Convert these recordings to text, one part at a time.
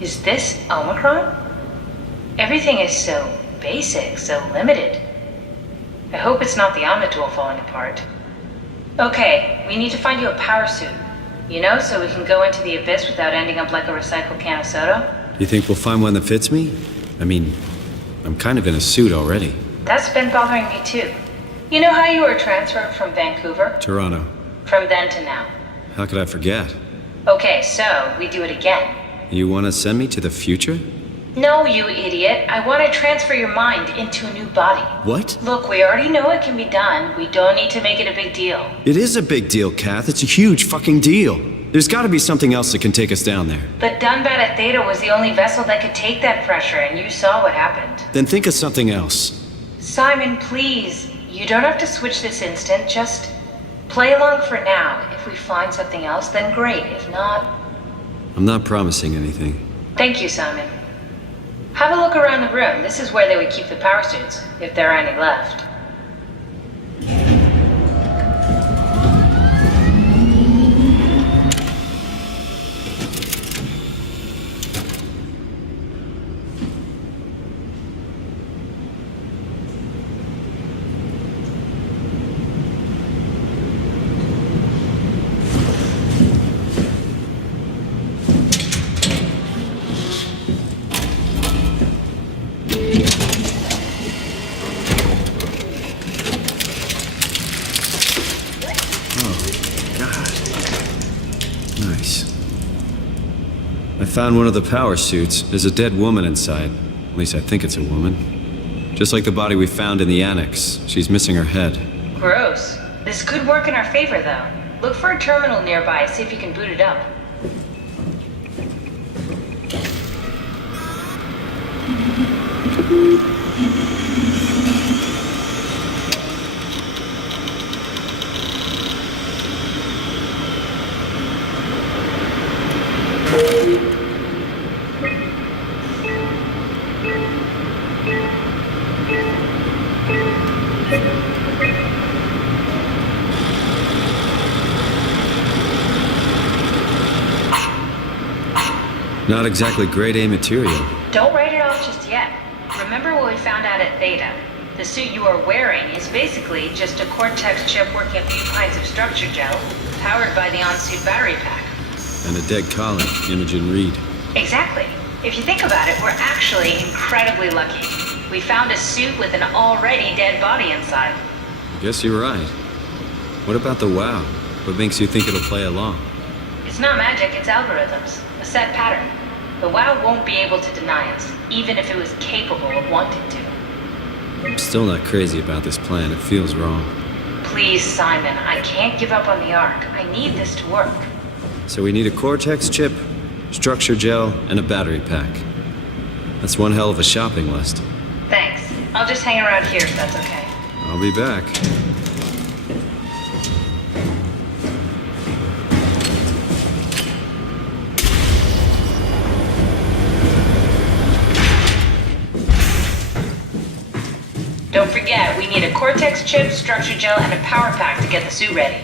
Is this Omicron? Everything is so basic, so limited. I hope it's not the Omnitool falling apart. Okay, we need to find you a power suit. You know, so we can go into the abyss without ending up like a recycled can of soda. You think we'll find one that fits me? I mean, I'm kind of in a suit already. That's been bothering me too. You know how you were transferred from Vancouver? Toronto. From then to now. How could I forget? Okay, so we do it again. You want to send me to the future? No, you idiot. I want to transfer your mind into a new body. What? Look, we already know it can be done. We don't need to make it a big deal. It is a big deal, Kath. It's a huge fucking deal. There's got to be something else that can take us down there. But Dunbat at Theta was the only vessel that could take that pressure, and you saw what happened. Then think of something else. Simon, please. You don't have to switch this instant. Just play along for now. If we find something else, then great. If not... I'm not promising anything. Thank you, Simon. Have a look around the room. This is where they would keep the power suits, if there are any left. I found one of the power suits. There's a dead woman inside. At least I think it's a woman. Just like the body we found in the annex. She's missing her head. Gross. This could work in our favor, though. Look for a terminal nearby, see if you can boot it up. Not exactly grade A material. Don't write it off just yet. Remember what we found out at Theta? The suit you are wearing is basically just a Cortex chip working a few pints of structure gel, powered by the on-suit battery pack. And a dead colony, Imogen Reed. Exactly. If you think about it, we're actually incredibly lucky. We found a suit with an already dead body inside. I guess you're right. What about the WoW? What makes you think it'll play along? It's not magic, it's algorithms. A set pattern. The WoW won't be able to deny us, even if it was capable of wanting to. I'm still not crazy about this plan. It feels wrong. Please, Simon, I can't give up on the Ark. I need this to work. So we need a Cortex chip, structure gel, and a battery pack. That's one hell of a shopping list. Thanks. I'll just hang around here if that's okay. I'll be back. Don't forget, we need a Cortex chip, structure gel, and a power pack to get the suit ready.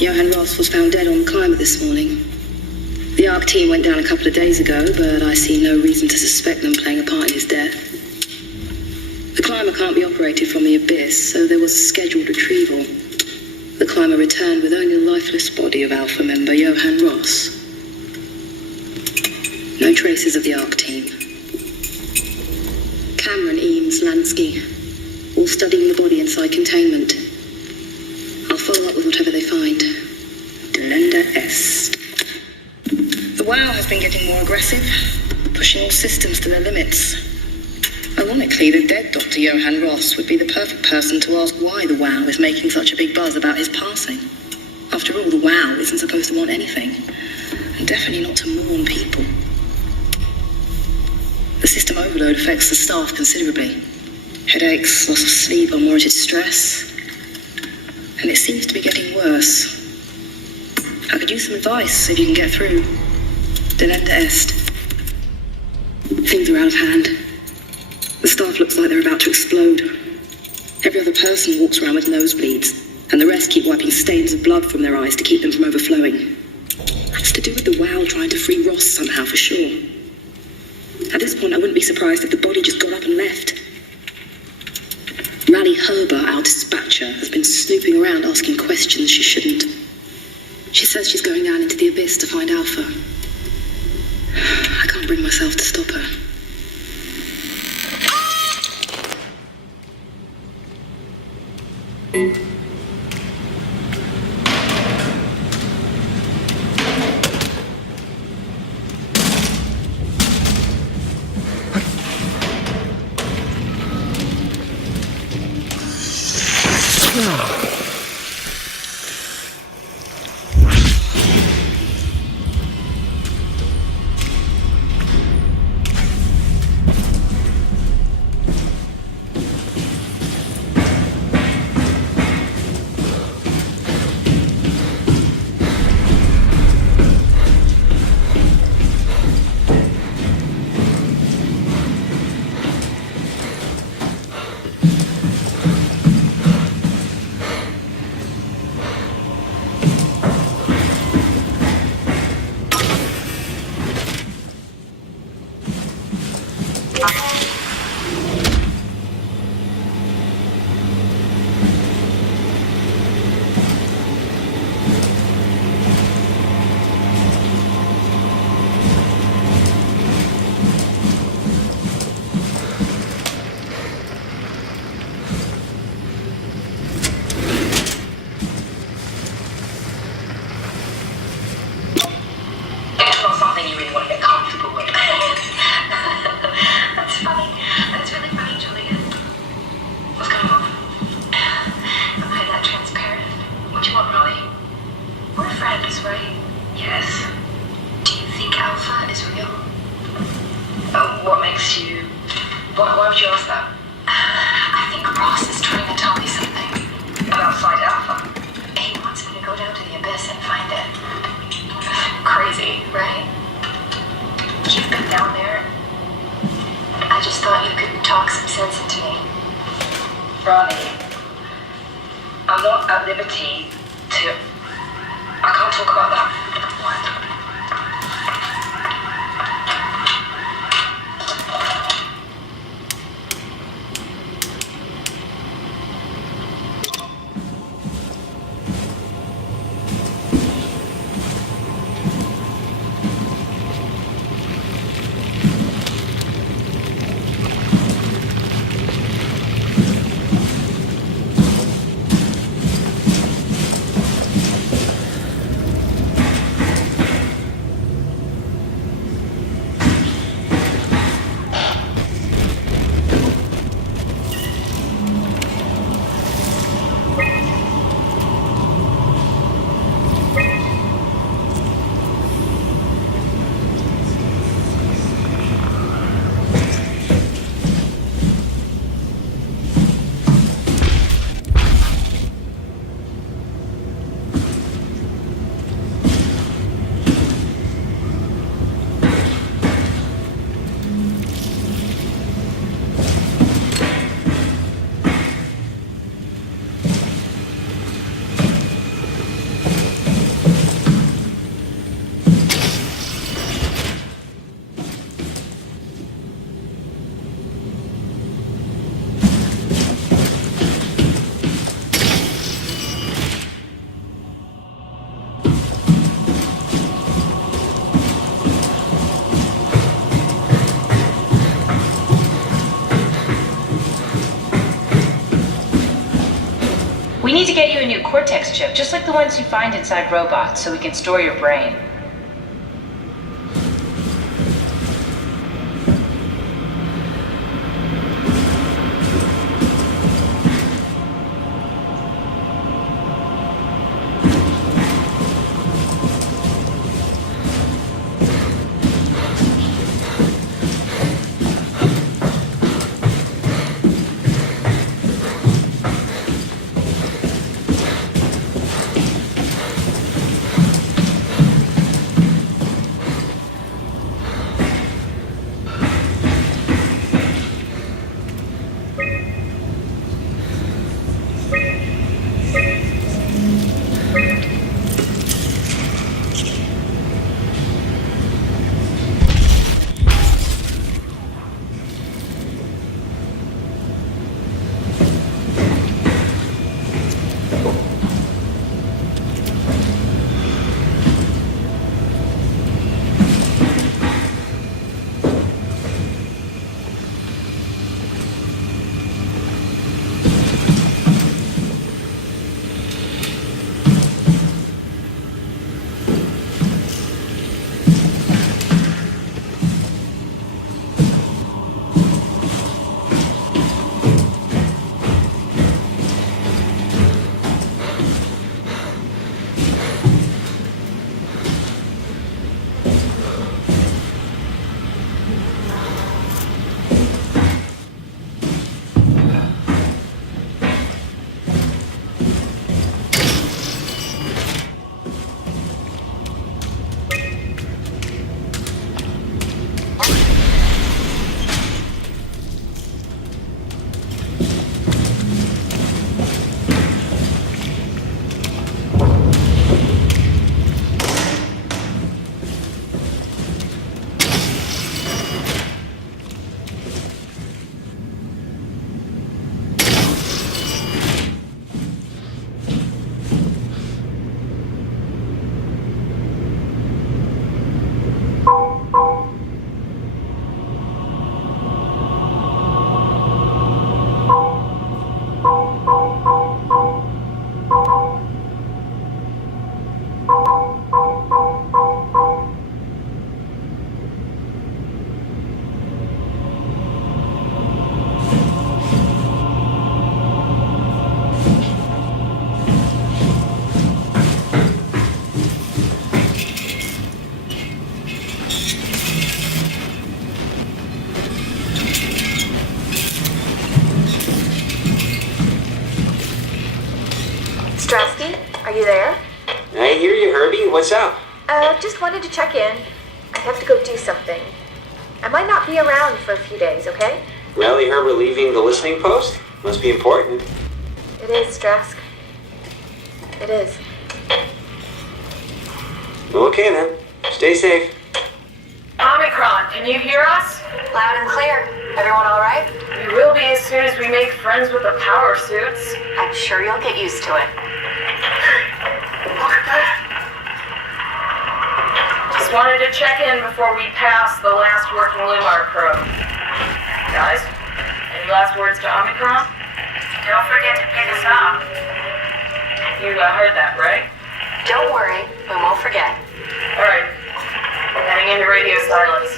Johann Ross was found dead on the climber this morning. The ARC team went down a couple of days ago, but I see no reason to suspect them playing a part in his death. The climber can't be operated from the abyss, so there was a scheduled retrieval. The climber returned with only the lifeless body of Alpha member Johann Ross. No traces of the ARC team. Cameron, Eames, Lansky, all studying the body inside containment. I'll follow up with whatever they find. Delenda Est. The WOW has been getting more aggressive, pushing all systems to their limits. Ironically, the dead Dr. Johann Ross would be the perfect person to ask why the WOW is making such a big buzz about his passing. After all, the WOW isn't supposed to want anything, and definitely not to mourn people. The system overload affects the staff considerably. Headaches, loss of sleep, unwarranted stress. And it seems to be getting worse. I could use some advice if you can get through. Delenda est. Things are out of hand. The staff looks like they're about to explode. Every other person walks around with nosebleeds, and the rest keep wiping stains of blood from their eyes to keep them from overflowing. That's to do with the WOW trying to free Ross somehow, for sure. At this point, I wouldn't be surprised if the body just got up and left. Rally Herber, our dispatcher, has been snooping around asking questions she shouldn't. She says she's going down into the abyss to find Alpha. I can't bring myself to stop her. We need to get you a new Cortex chip, just like the ones you find inside robots, so we can store your brain. Strasky, are you there? I hear you, Herbie. What's up? Just wanted to check in. I have to go do something. I might not be around for a few days, okay? Rally Herbert leaving the listening post? Must be important. It is, Strask. It is. Okay then. Stay safe. Omicron, can you hear us? Loud and clear. Everyone all right? We will be as soon as we make friends with the power suits. I'm sure you'll get used to it. Look at that. Just wanted to check in before we pass the last working Lumar probe. Guys, any last words to Omicron? Don't forget to pick us up. You heard that, right? Don't worry, we won't forget. Alright. Heading into radio silence.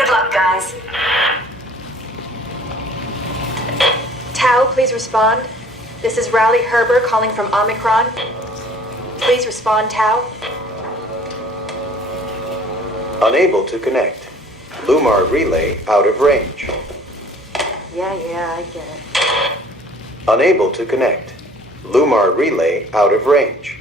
Good luck, guys. Tau, please respond. This is Rowley Herber calling from Omicron. Please respond, Tau. Unable to connect. Lumar relay out of range. Yeah, I get it. Unable to connect. Lumar relay out of range.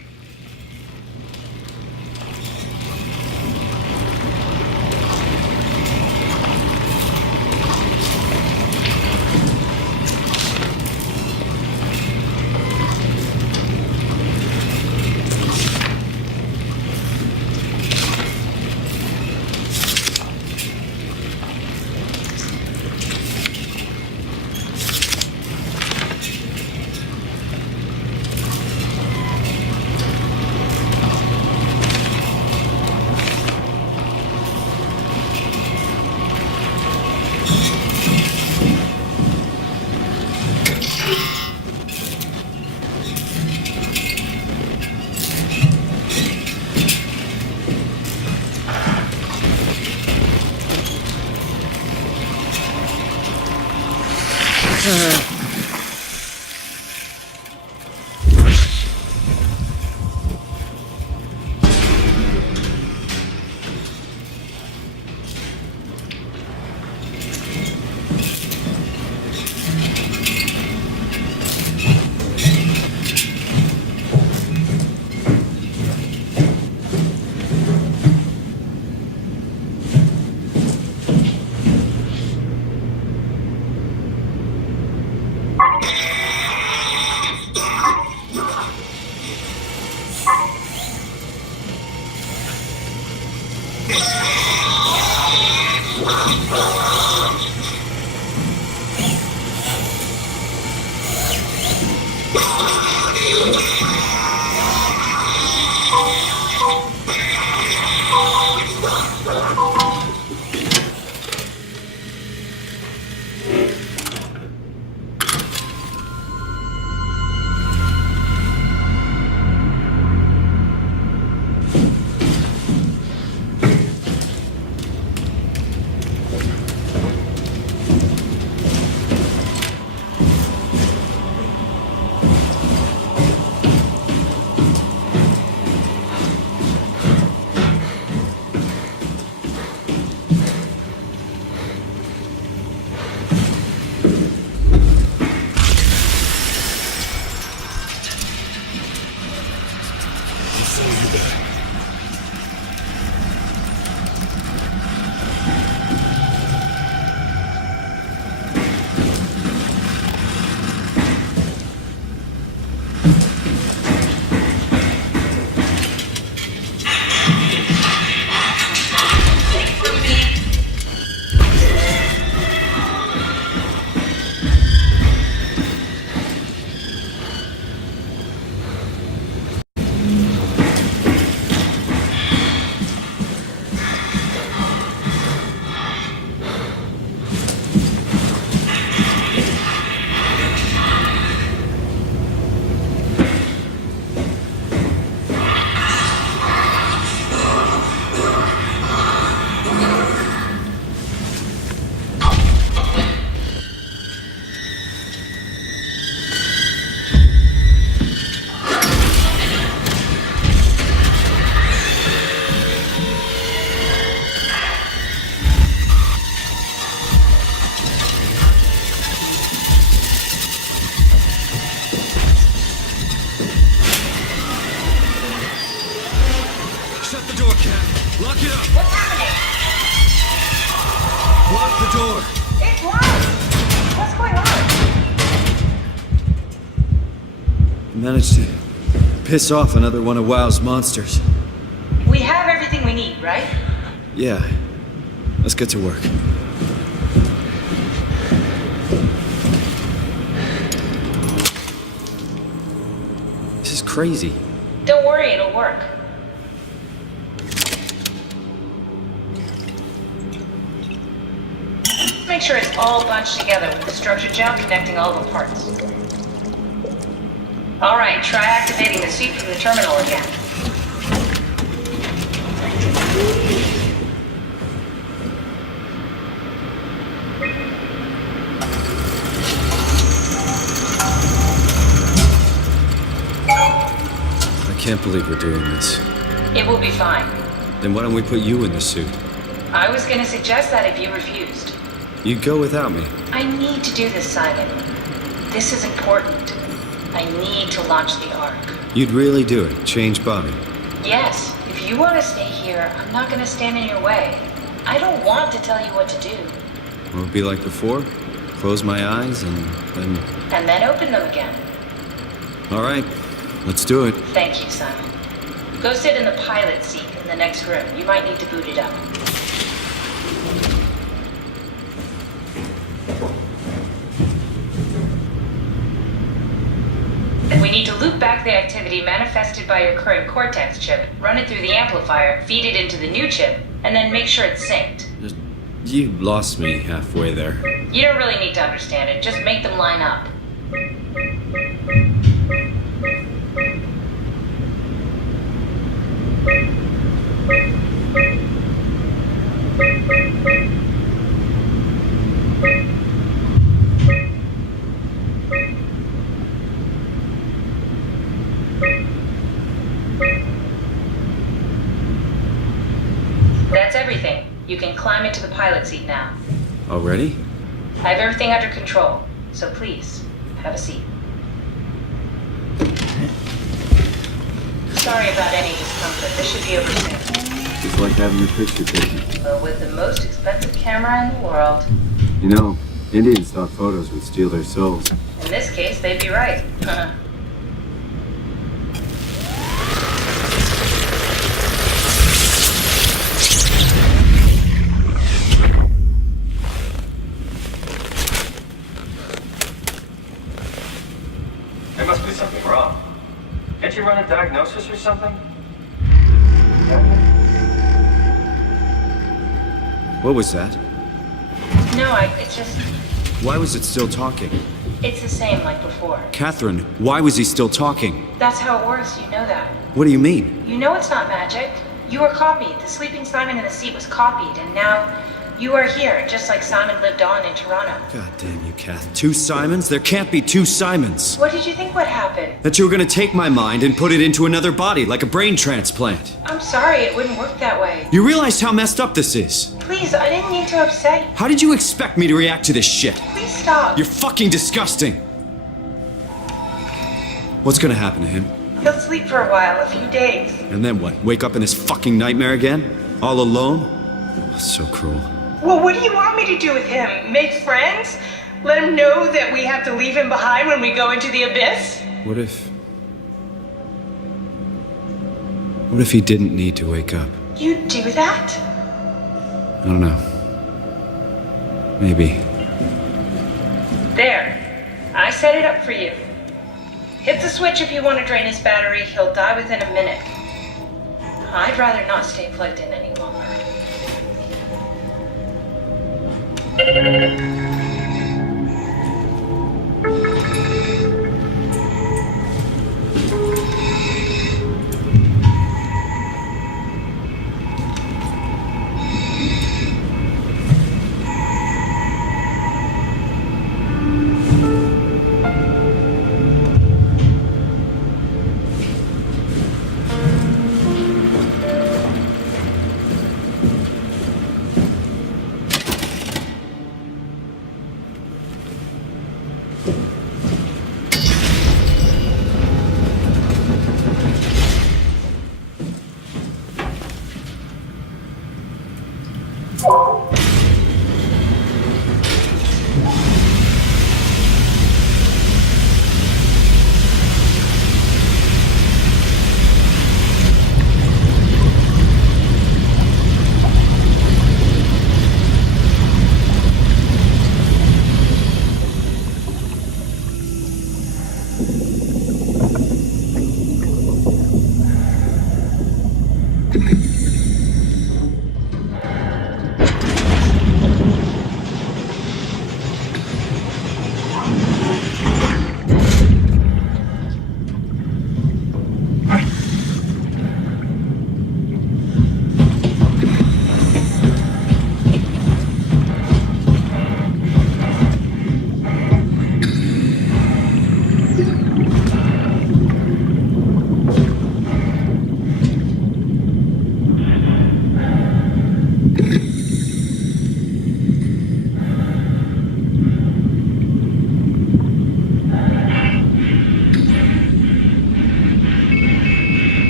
managed to piss off another one of WoW's monsters. We have everything we need, right? Yeah. Let's get to work. This is crazy. Don't worry, it'll work. Make sure it's all bunched together with the structure gel connecting all the parts. Alright, try activating the suit from the terminal again. I can't believe we're doing this. It will be fine. Then why don't we put you in the suit? I was gonna suggest that if you refused. You'd go without me. I need to do this, Simon. This is important. I need to launch the Ark. You'd really do it? Change Bobby? Yes, if you want to stay here, I'm not gonna stand in your way. I don't want to tell you what to do. Will it be like before? Close my eyes and then... And then open them again. Alright, let's do it. Thank you, Simon. Go sit in the pilot seat in the next room. You might need to boot it up. We need to loop back the activity manifested by your current Cortex chip, run it through the amplifier, feed it into the new chip, and then make sure it's synced. You lost me halfway there. You don't really need to understand it, just make them line up. That's everything. You can climb into the pilot seat now. Already? I have everything under control, so please, have a seat. Sorry about any discomfort. This should be over soon. It's like having your picture taken. But with the most expensive camera in the world. You know, Indians thought photos would steal their souls. In this case, they'd be right. There must be something wrong. Can't you run a diagnosis or something? What was that? No, it's just... Why was it still talking? It's the same like before. Catherine, why was he still talking? That's how it works, you know that. What do you mean? You know it's not magic. You were copied. The sleeping Simon in the seat was copied, and now you are here, just like Simon lived on in Toronto. God damn you, Kath. Two Simons? There can't be two Simons. What did you think would happen? That you were gonna take my mind and put it into another body, like a brain transplant. I'm sorry, it wouldn't work that way. You realize how messed up this is? Please, I didn't mean to upset you. How did you expect me to react to this shit? Please stop. You're fucking disgusting. What's gonna happen to him? He'll sleep for a while, a few days. And then what? Wake up in this fucking nightmare again? All alone? So cruel. Well, what do you want me to do with him? Make friends? Let him know that we have to leave him behind when we go into the abyss? What if he didn't need to wake up? You'd do that? I don't know. Maybe. There. I set it up for you. Hit the switch if you want to drain his battery. He'll die within a minute. I'd rather not stay plugged in any longer.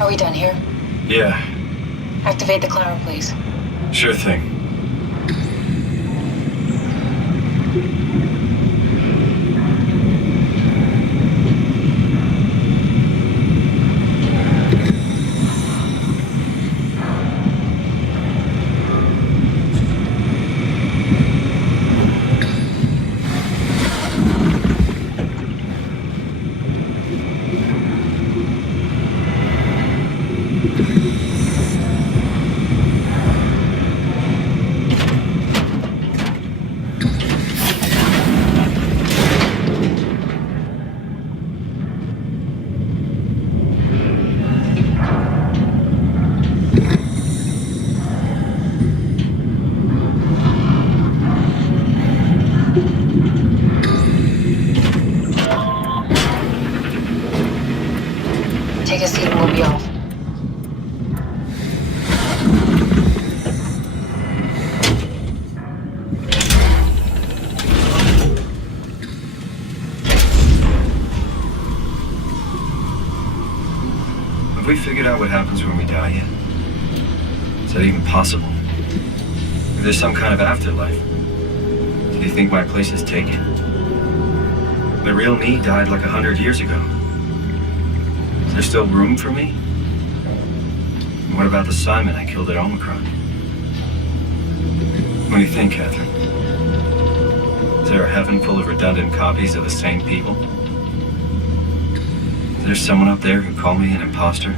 Are we done here? Yeah, Activate the cleaver, please. sure thing. Take a seat and we'll be off. Have we figured out what happens when we die yet? Is that even possible? If there's some kind of afterlife, do you think my place is taken? The real me died like 100 years ago. Is there still room for me? And what about the Simon I killed at Omicron? What do you think, Catherine? Is there a heaven full of redundant copies of the same people? Is there someone up there who called me an imposter?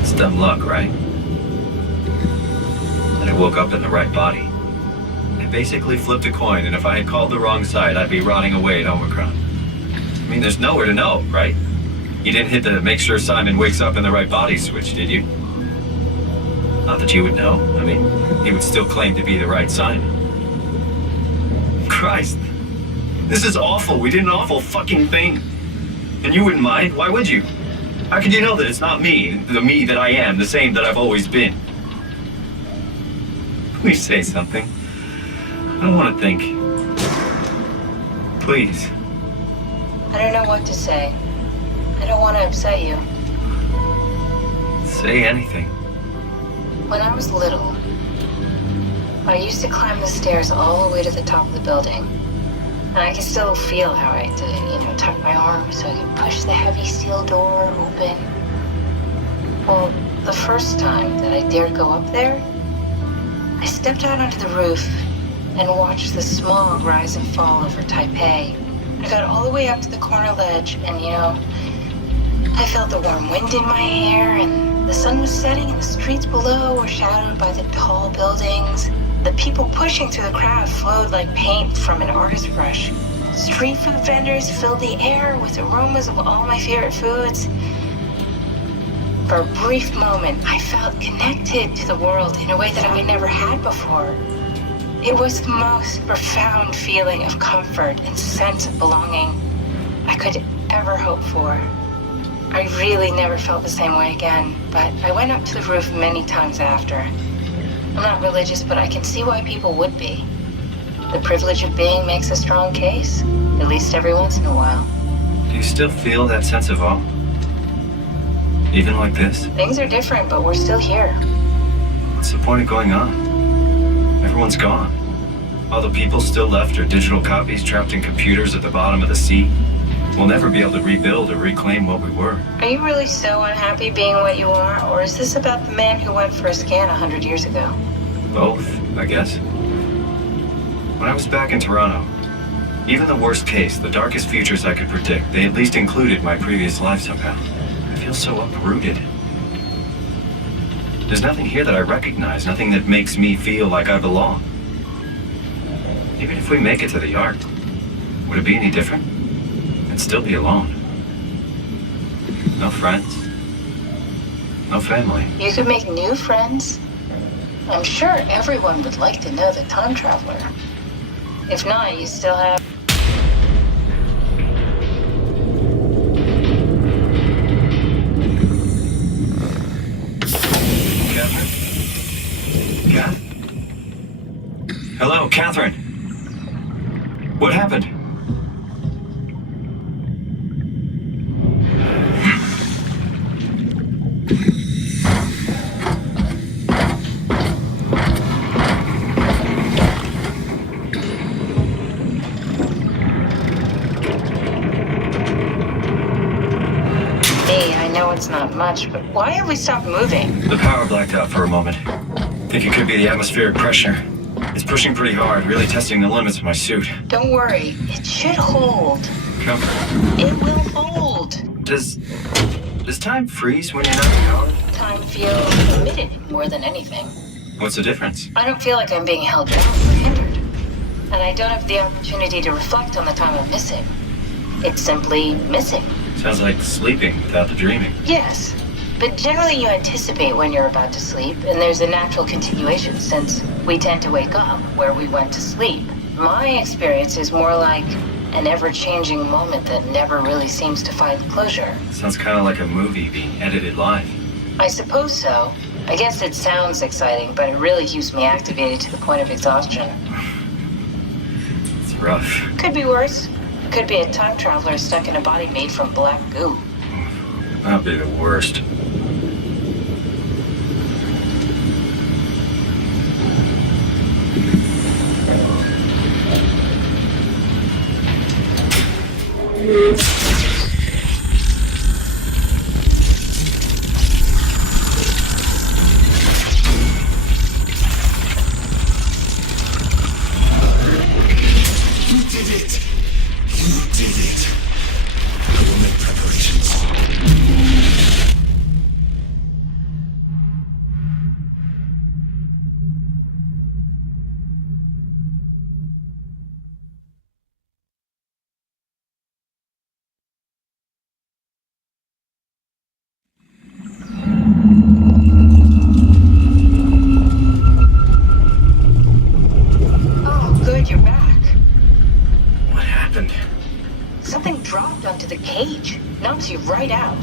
It's dumb luck, right? And I woke up in the right body. I basically flipped a coin, and if I had called the wrong side, I'd be rotting away at Omicron. I mean, there's nowhere to know, right? You didn't hit the make sure Simon wakes up in the right body switch, did you? Not that you would know. I mean, he would still claim to be the right Simon. Christ. This is awful. We did an awful fucking thing. And you wouldn't mind? Why would you? How could you know that it's not me, the me that I am, the same that I've always been? Please say something. I don't want to think. Please. I don't know what to say. I don't want to upset you. Say anything. When I was little, I used to climb the stairs all the way to the top of the building. And I could still feel how I had to, tuck my arm so I could push the heavy steel door open. Well, the first time that I dared go up there, I stepped out onto the roof and watched the smog rise and fall over Taipei. I got all the way up to the corner ledge and, I felt the warm wind in my hair and the sun was setting and the streets below were shadowed by the tall buildings. The people pushing through the crowd flowed like paint from an artist's brush. Street food vendors filled the air with aromas of all my favorite foods. For a brief moment, I felt connected to the world in a way that I never had before. It was the most profound feeling of comfort and sense of belonging I could ever hope for. I really never felt the same way again, but I went up to the roof many times after. I'm not religious, but I can see why people would be. The privilege of being makes a strong case, at least every once in a while. Do you still feel that sense of awe? Even like this? Things are different, but we're still here. What's the point of going on? Everyone's gone. All the people still left are digital copies trapped in computers at the bottom of the sea. We'll never be able to rebuild or reclaim what we were. Are you really so unhappy being what you are, or is this about the man who went for a scan 100 years ago? Both, I guess. When I was back in Toronto, even the worst case, the darkest futures I could predict, they at least included my previous life somehow. I feel so uprooted. There's nothing here that I recognize, nothing that makes me feel like I belong. Even if we make it to the yard, would it be any different? I'd still be alone. No friends. No family. You could make new friends. I'm sure everyone would like to know the time traveler. If not, you still have... Catherine? Kath? Hello, Catherine. What happened? It's not much, but why have we stopped moving? The power blacked out for a moment. Think it could be the atmospheric pressure. It's pushing pretty hard, really testing the limits of my suit. Don't worry, it should hold. Comfort. It will hold. Does time freeze when you're not powered? Time feels emitted more than anything. What's the difference? I don't feel like I'm being held down or hindered. And I don't have the opportunity to reflect on the time I'm missing. It's simply missing. Sounds like sleeping without the dreaming. Yes, but generally you anticipate when you're about to sleep, and there's a natural continuation since we tend to wake up where we went to sleep. My experience is more like an ever-changing moment that never really seems to find closure. Sounds kind of like a movie being edited live. I suppose so. I guess it sounds exciting, but it really keeps me activated to the point of exhaustion. It's rough. Could be worse. Could be a time traveler stuck in a body made from black goo. That'd be the worst. Knocks you right out.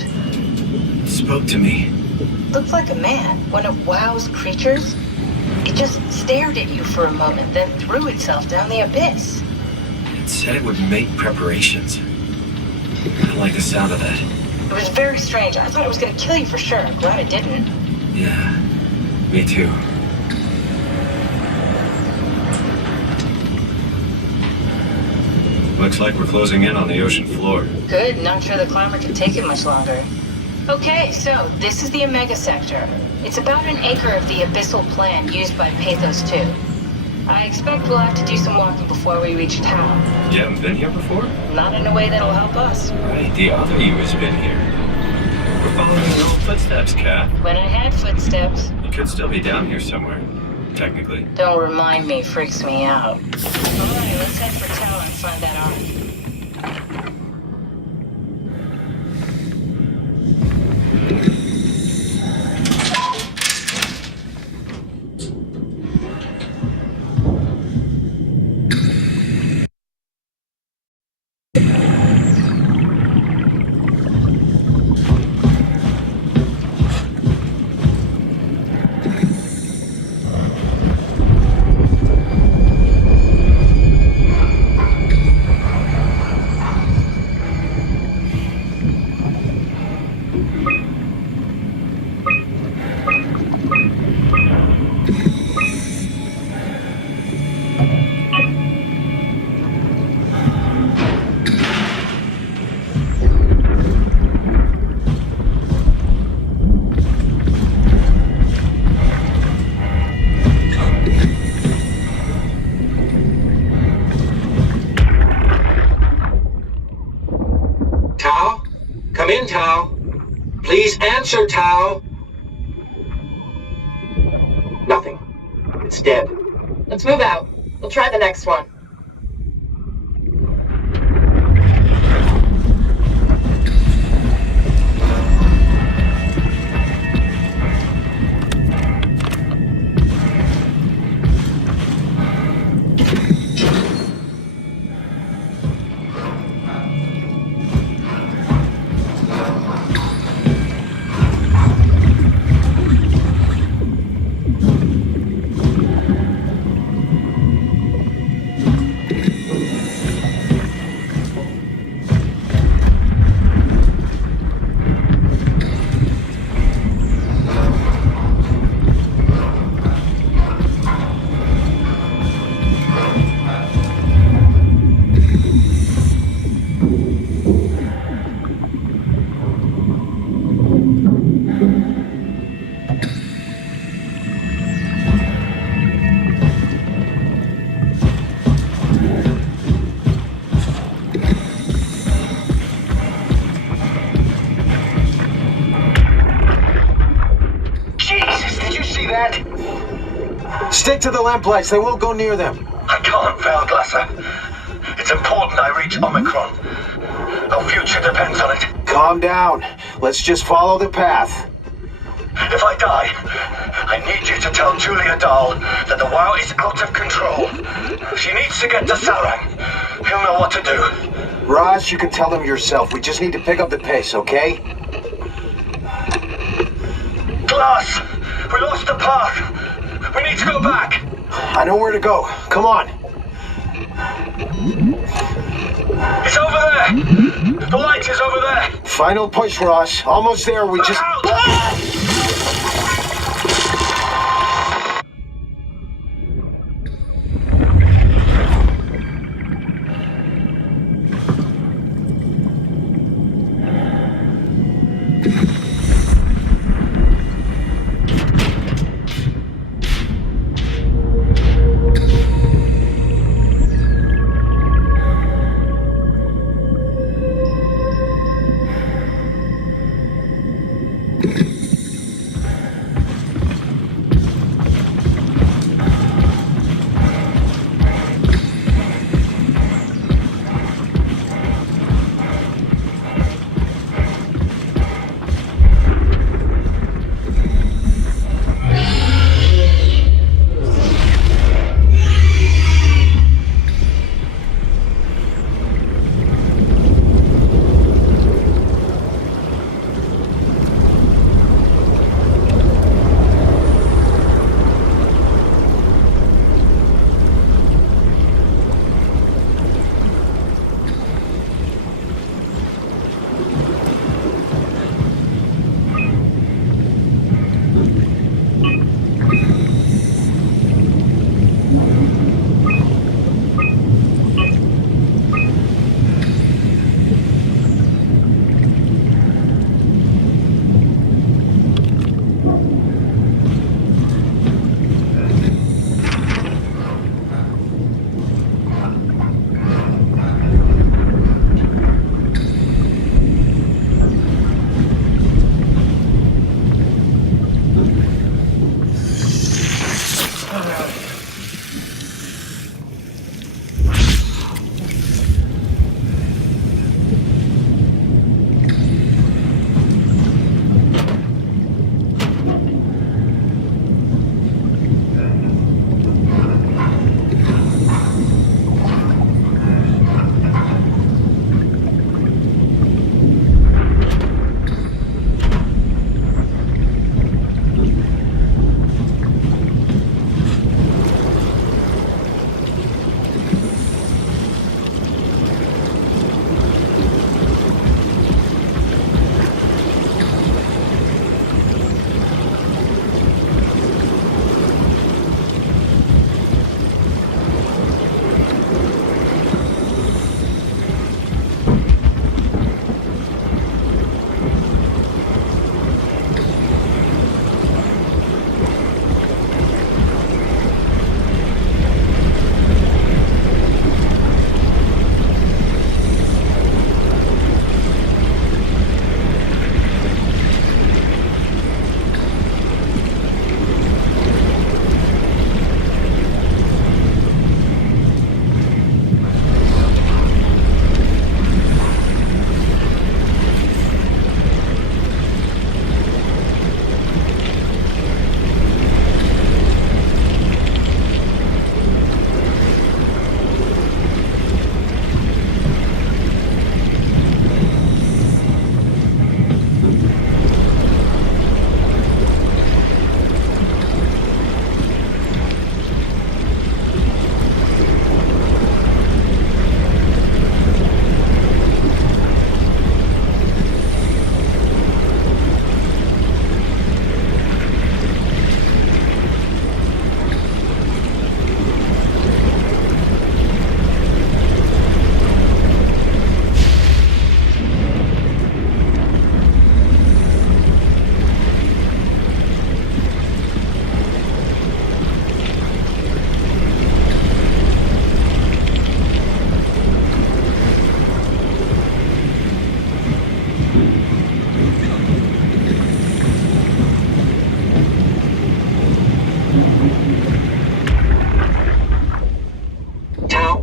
Spoke to me. Looked like a man, one of WoW's creatures. It just stared at you for a moment, then threw itself down the abyss. It said it would make preparations. I don't like the sound of that. It was very strange. I thought it was going to kill you for sure. I'm glad it didn't. Yeah, me too. Looks like we're closing in on the ocean floor. Good, not sure the climber can take it much longer. Okay, so this is the Omega Sector. It's about an acre of the abyssal plan used by Pathos 2. I expect we'll have to do some walking before we reach town. You haven't been here before? Not in a way that'll help us. Right, the other you has been here. We're following your own footsteps, Kat. When I had footsteps. You could still be down here somewhere, technically. Don't remind me, freaks me out. Alright, let's head for town and find that ark. Answer, Tao! Nothing. It's dead. Let's move out. We'll try the next one. Stick to the lamp lights. They won't go near them. I can't, Valglasser. It's important I reach Omicron. Our future depends on it. Calm down. Let's just follow the path. If I die, I need you to tell Julia Dahl that the WoW is out of control. She needs to get to Sarang. He'll know what to do. Raj, you can tell them yourself. We just need to pick up the pace, okay? Glass! We lost the path! We need to go back! I know where to go. Come on. It's over there! The light is over there! Final push, Ross. Almost there. We Look just... out!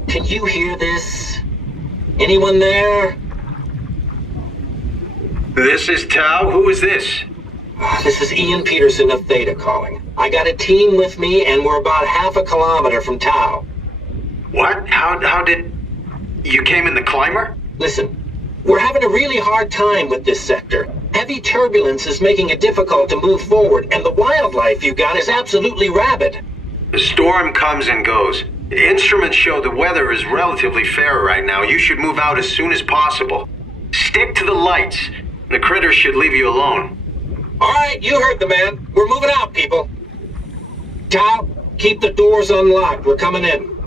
Can you hear this? Anyone there? This is Tau. Who is this? This is Ian Peterson of Theta calling. I got a team with me, and we're about half a kilometer from Tau. What? How did... You came in the climber? Listen, we're having a really hard time with this sector. Heavy turbulence is making it difficult to move forward, and the wildlife you got is absolutely rabid. The storm comes and goes. Instruments show the weather is relatively fair right now. You should move out as soon as possible. Stick to the lights. The critters should leave you alone. All right, you heard the man. We're moving out, people. Tau, keep the doors unlocked. We're coming in.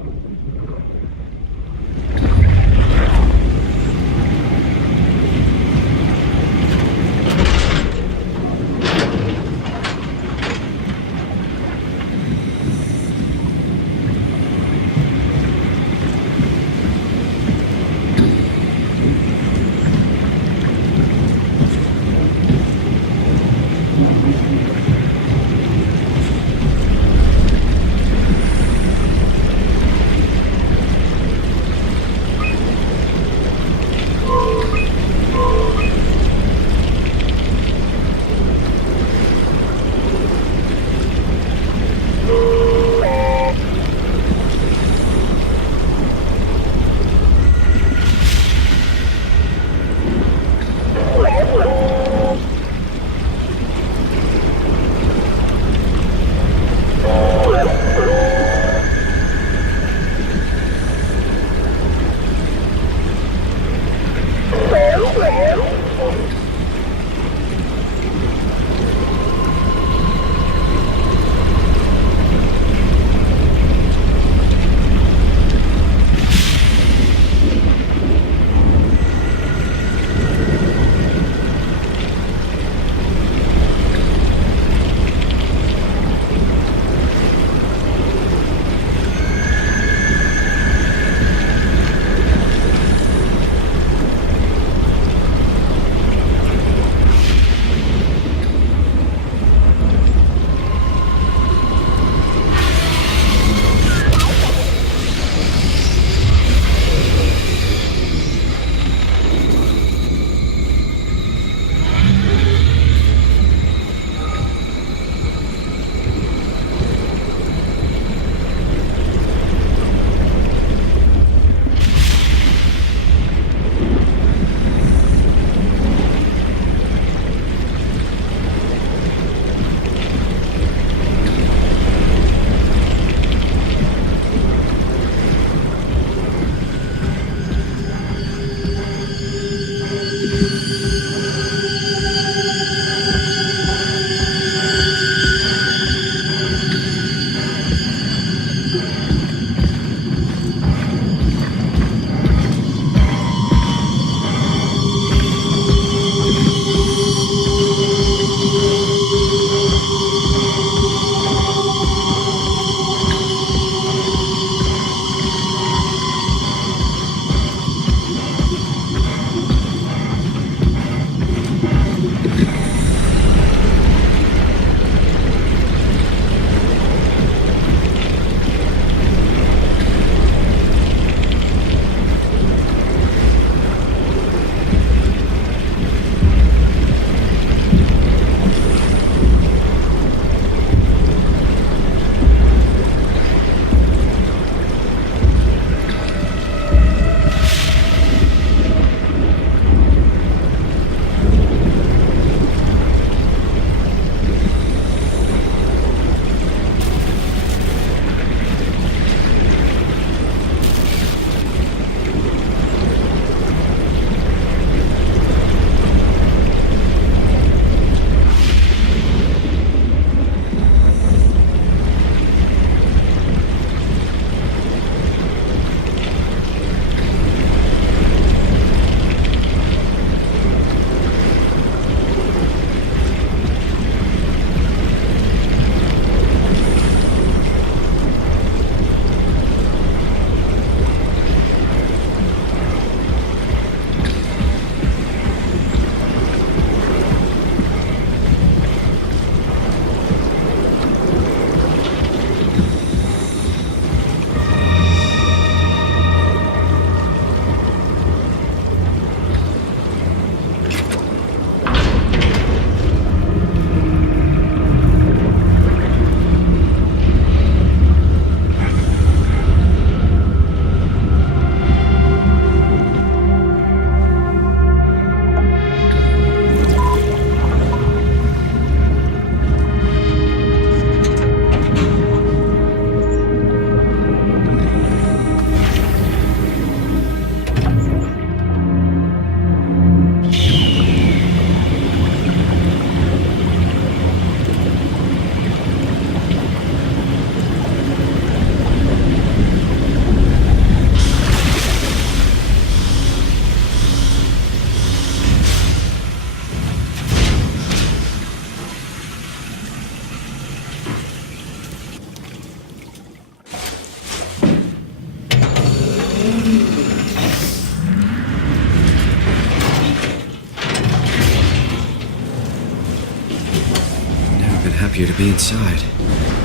happier to be inside.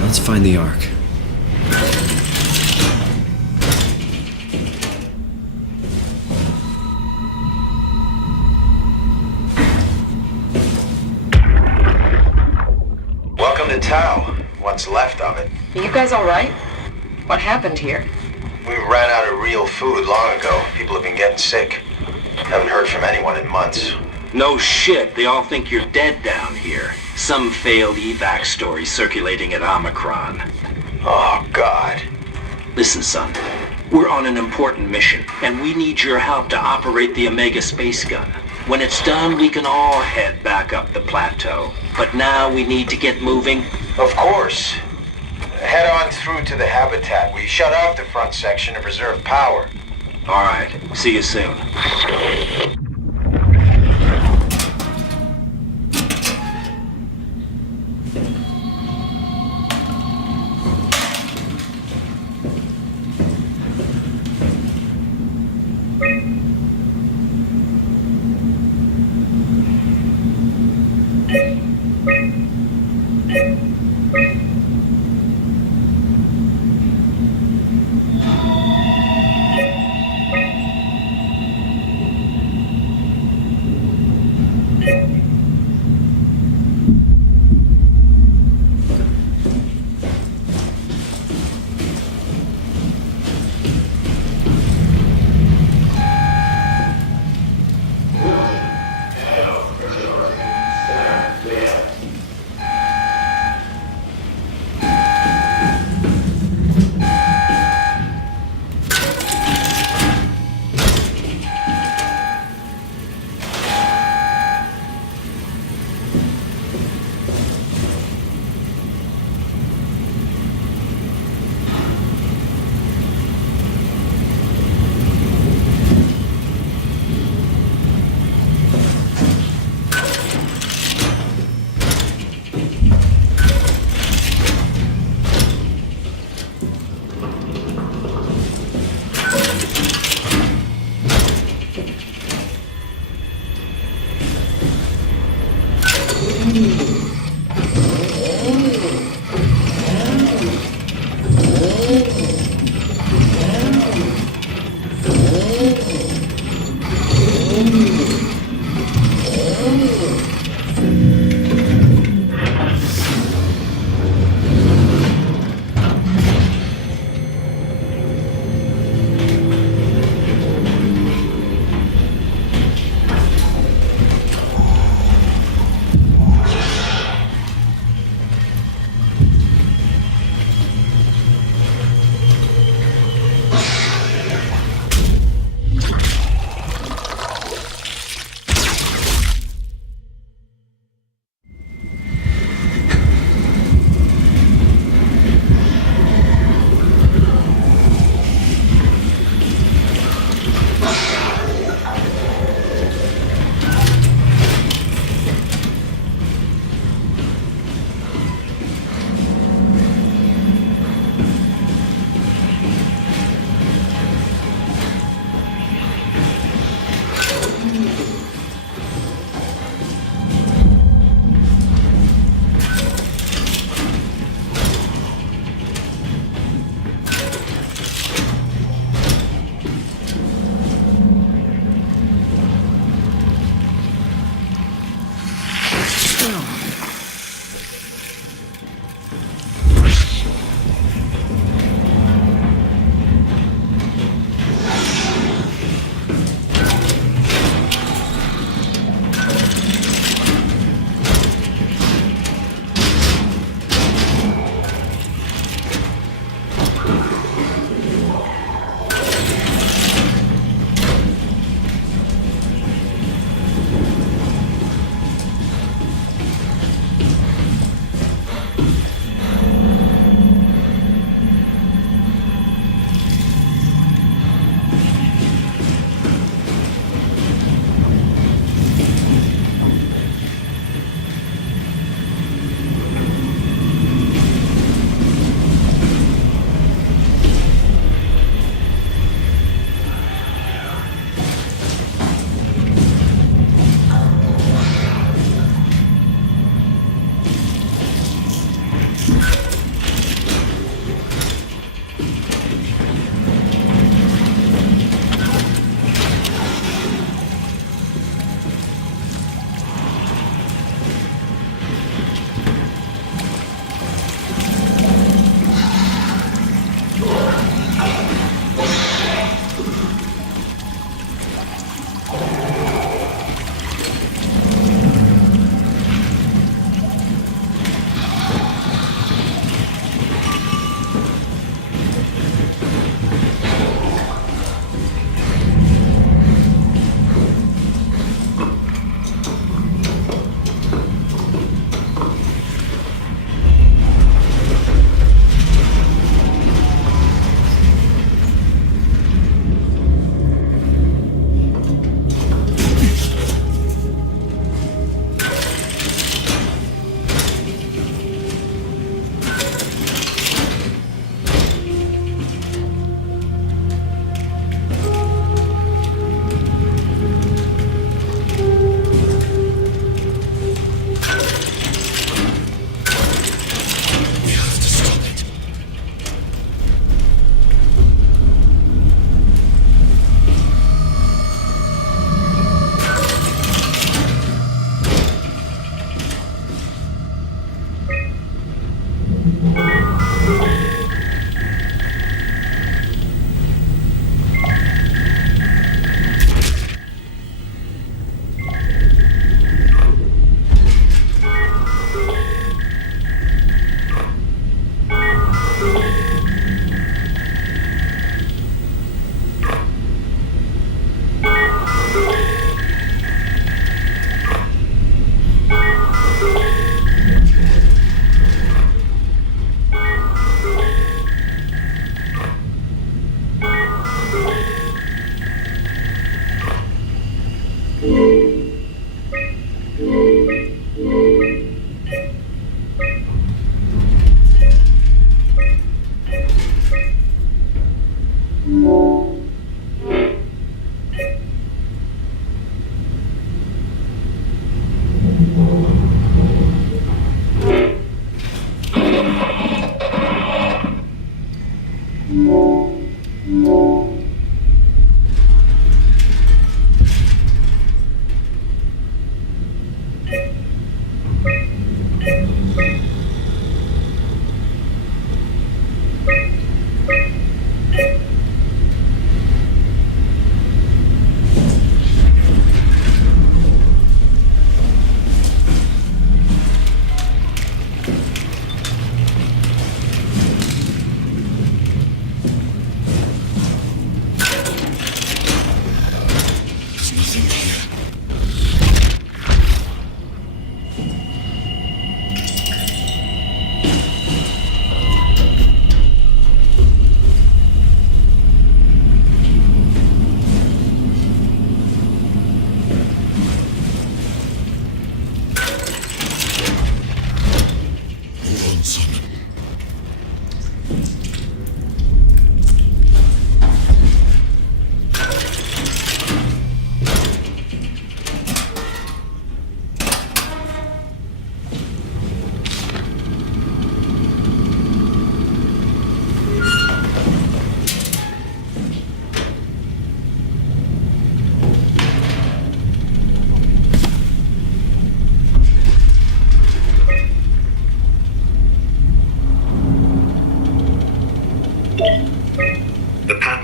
Let's find the Ark. Welcome to Tau. What's left of it. Are you guys alright? What happened here? We ran out of real food long ago. People have been getting sick. Haven't heard from anyone in months. No shit, they all think you're dead down here. Some failed evac story circulating at Omicron. Oh, God. Listen, son. We're on an important mission, and we need your help to operate the Omega space gun. When it's done, we can all head back up the plateau. But now we need to get moving. Of course. Head on through to the habitat. We shut off the front section to preserve power. All right. See you soon.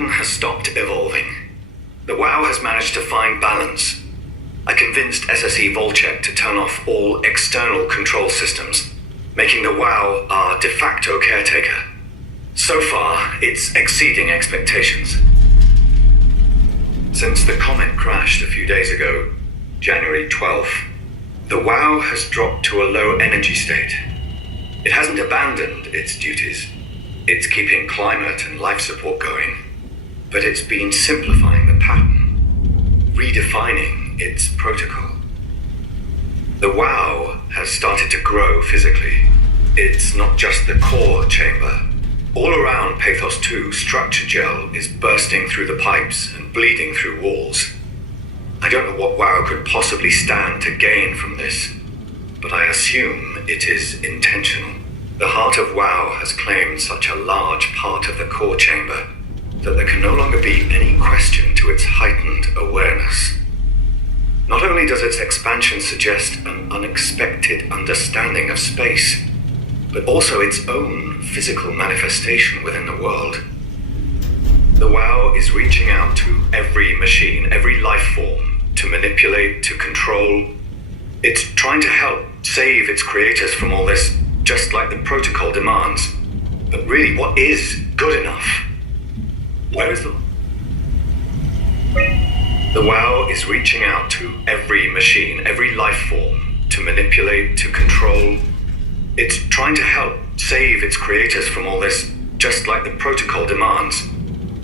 pattern has stopped evolving. The WoW has managed to find balance. I convinced SSE Volcheck to turn off all external control systems, making the WoW our de facto caretaker. So far, it's exceeding expectations. Since the comet crashed a few days ago, January 12th, the WoW has dropped to a low energy state. It hasn't abandoned its duties. It's keeping climate and life support going, but it's been simplifying the pattern, redefining its protocol. The WoW has started to grow physically. It's not just the core chamber. All around Pathos 2, structure gel is bursting through the pipes and bleeding through walls. I don't know what WoW could possibly stand to gain from this, but I assume it is intentional. The heart of WoW has claimed such a large part of the core chamber that there can no longer be any question to its heightened awareness. Not only does its expansion suggest an unexpected understanding of space, but also its own physical manifestation within the world. The WoW is reaching out to every machine, every life form, to manipulate, to control. It's trying to help save its creators from all this, just like the protocol demands. But really, what is good enough? Where is the... The WoW is reaching out to every machine, every life form, to manipulate, to control. It's trying to help save its creators from all this, just like the protocol demands.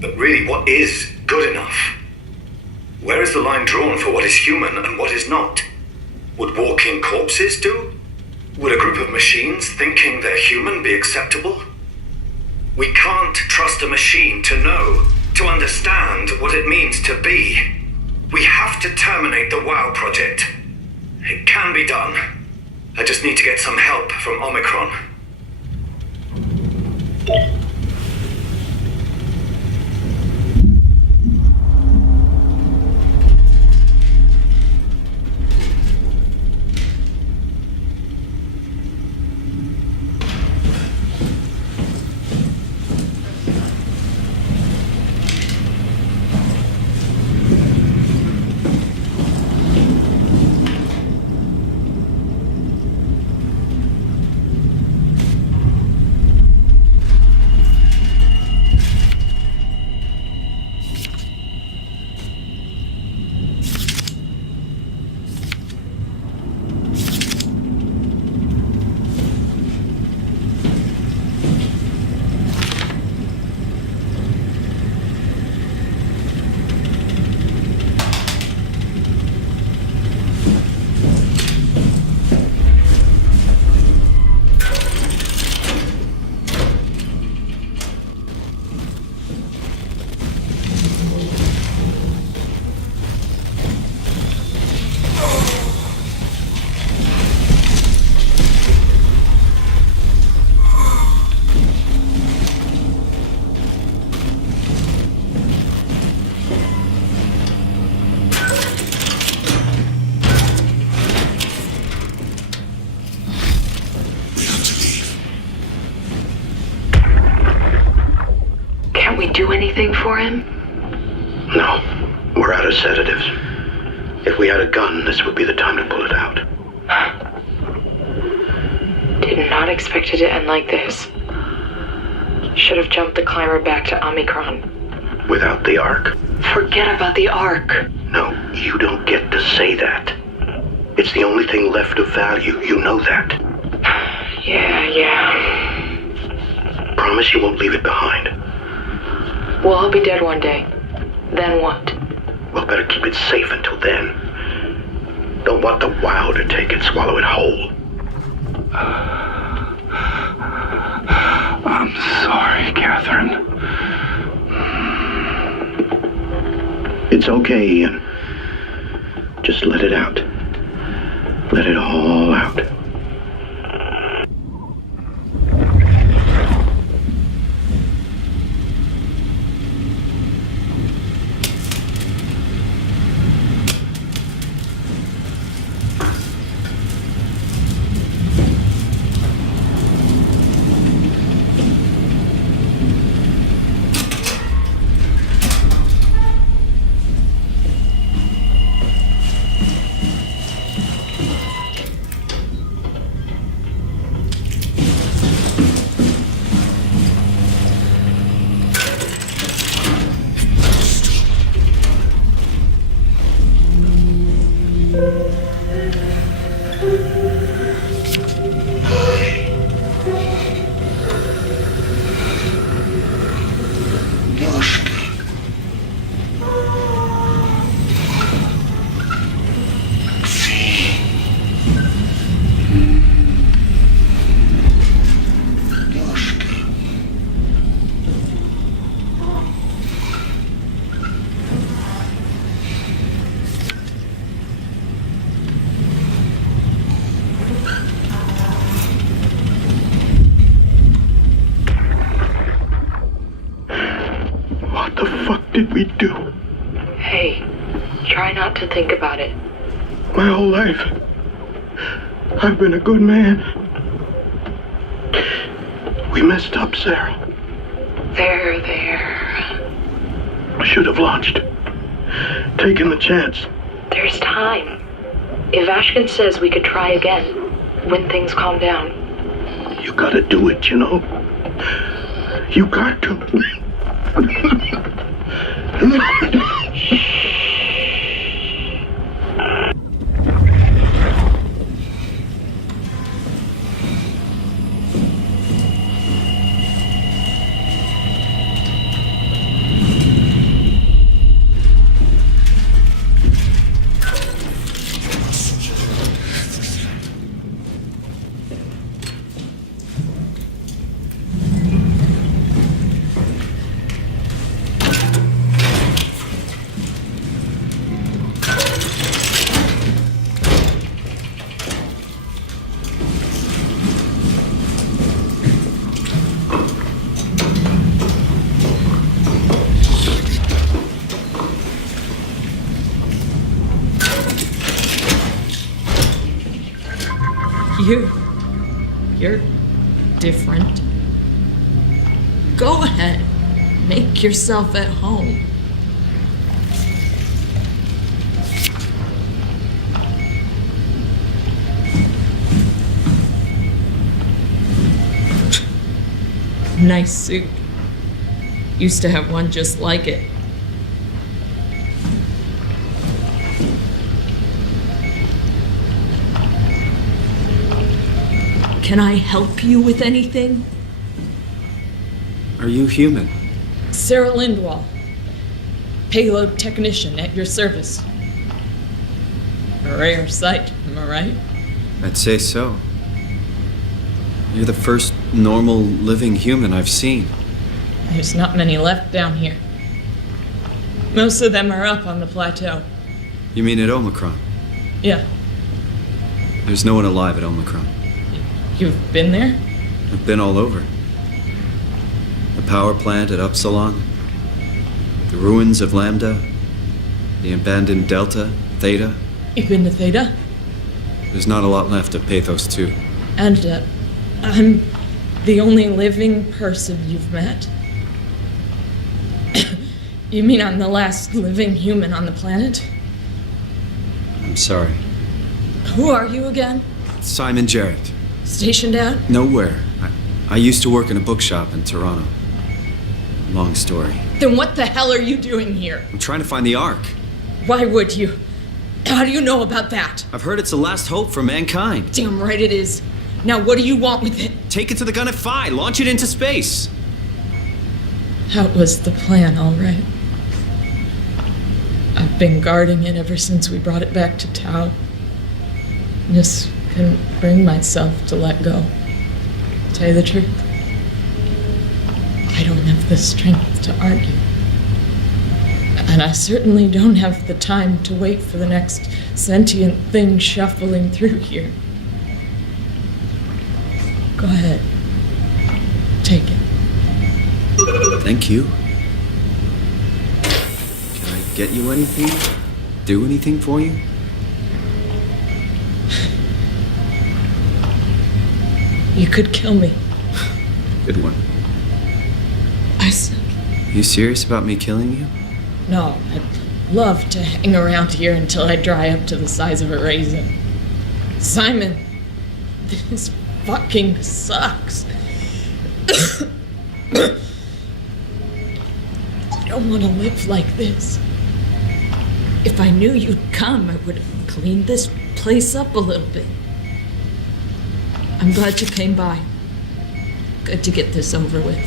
But really, what is good enough? Where is the line drawn for what is human and what is not? Would walking corpses do? Would a group of machines thinking they're human be acceptable? We can't trust a machine to know, to understand what it means to be. We have to terminate the WoW project. It can be done. I just need to get some help from Omicron. Do anything for him? No. We're out of sedatives. If we had a gun, this would be the time to pull it out. Did not expect it to end like this. Should have jumped the climber back to Omicron. Without the Ark? Forget about the Ark. No, you don't get to say that. It's the only thing left of value. You know that. Yeah. Promise you won't leave it behind. Well, I'll be dead one day. Then what? Well, better keep it safe until then. Don't want the WoW to take it, swallow it whole. I'm sorry, Catherine. It's okay, Ian. Just let it out. Let it all out. What the fuck did we do? Hey, try not to think about it. My whole life, I've been a good man. We messed up, Sarah. There. I should have launched. Taken the chance. There's time. If Ashkin says we could try again, when things calm down. You gotta do it, you know? You got to. You're different. Go ahead. Make yourself at home. Nice suit. Used to have one just like it. Can I help you with anything? Are you human? Sarah Lindwall, payload technician at your service. A rare sight, am I right? I'd say so. You're the first normal living human I've seen. There's not many left down here. Most of them are up on the plateau. You mean at Omicron? Yeah. There's no one alive at Omicron. You've been there? I've been all over. The power plant at Upsilon, the ruins of Lambda, the abandoned Delta, Theta. You've been to Theta? There's not a lot left of Pathos 2. And, I'm the only living person you've met? You mean I'm the last living human on the planet? I'm sorry. Who are you again? Simon Jarrett. Stationed out? Nowhere. I used to work in a bookshop in Toronto. Long story. Then what the hell are you doing here? I'm trying to find the Ark. Why would you? How do you know about that? I've heard it's the last hope for mankind. Damn right it is. Now what do you want with it? Take it to the Gun at Phi. Launch it into space. That was the plan, all right. I've been guarding it ever since we brought it back to Tau. Just couldn't bring myself to let go. To tell you the truth, I don't have the strength to argue. And I certainly don't have the time to wait for the next sentient thing shuffling through here. Go ahead. Take it. Thank you. Can I get you anything? Do anything for you? You could kill me. Good one. I suck. You serious about me killing you? No, I'd love to hang around here until I dry up to the size of a raisin. Simon, this fucking sucks. I don't want to live like this. If I knew you'd come, I would have cleaned this place up a little bit. I'm glad you came by. Good to get this over with.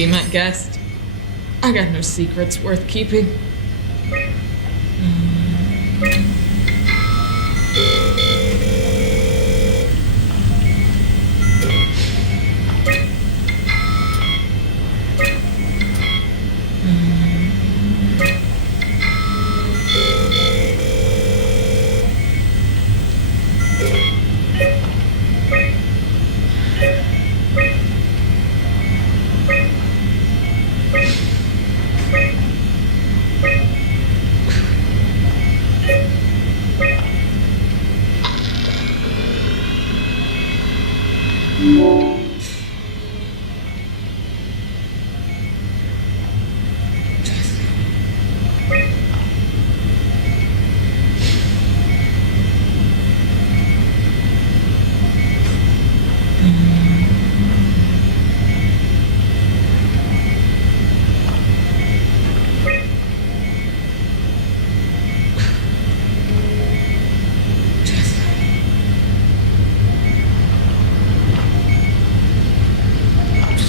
be my guest. I got no secrets worth keeping.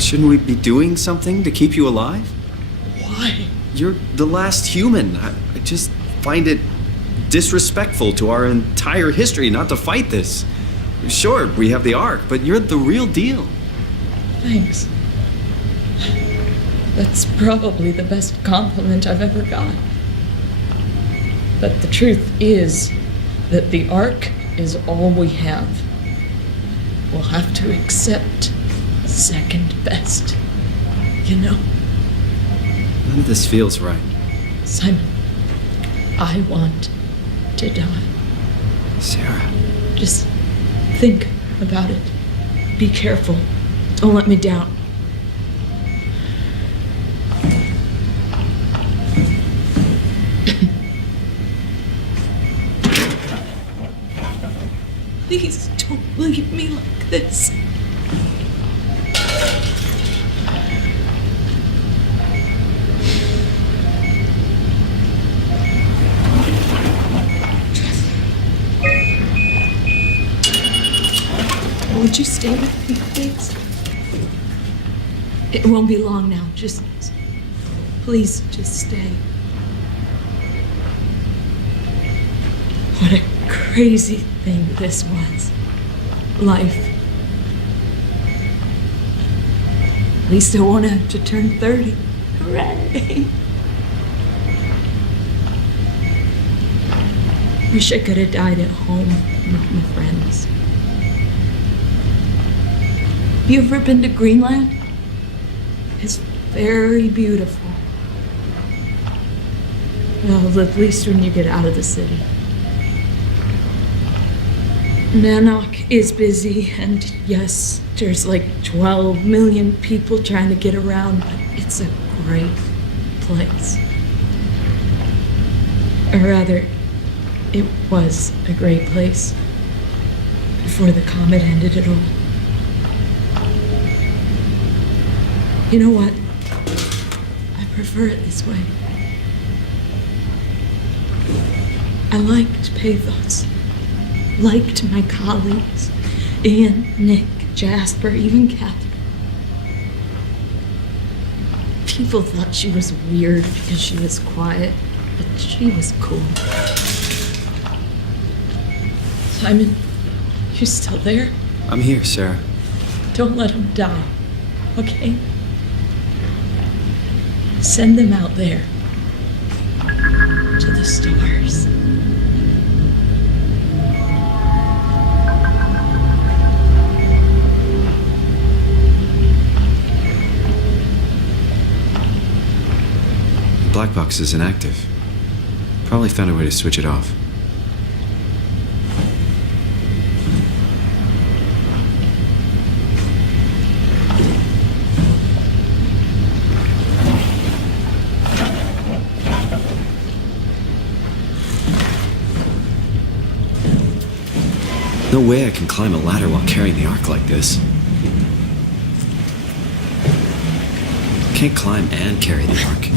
Shouldn't we be doing something to keep you alive? Why? You're the last human. I just find it disrespectful to our entire history not to fight this. Sure, we have the Ark, but you're the real deal. Thanks. That's probably the best compliment I've ever got. But the truth is that the Ark is all we have. We'll have to accept second best, you know? None of this feels right. Simon, I want to die. Sarah. Just think about it. Be careful. Don't let me down. Please don't leave me like this. Would you stay with me, please? It won't be long now. Please, just stay. What a crazy thing this was. Life. At least I won't have to turn 30. Hooray! Wish I could have died at home with my friends. Have you ever been to Greenland? It's very beautiful. Well, at least when you get out of the city. Nanook is busy, and yes, there's like 12 million people trying to get around, but it's a great place. Or rather, it was a great place before the comet ended it all. You know what? I prefer it this way. I liked pathos. Liked my colleagues. Ian, Nick, Jasper, even Catherine. People thought she was weird because she was quiet, but she was cool. Simon, you still there? I'm here, Sarah. Don't let him die, okay? Send them out there. To the stars. The black box is inactive. Probably found a way to switch it off. No way I can climb a ladder while carrying the Ark like this. I can't climb and carry the Ark.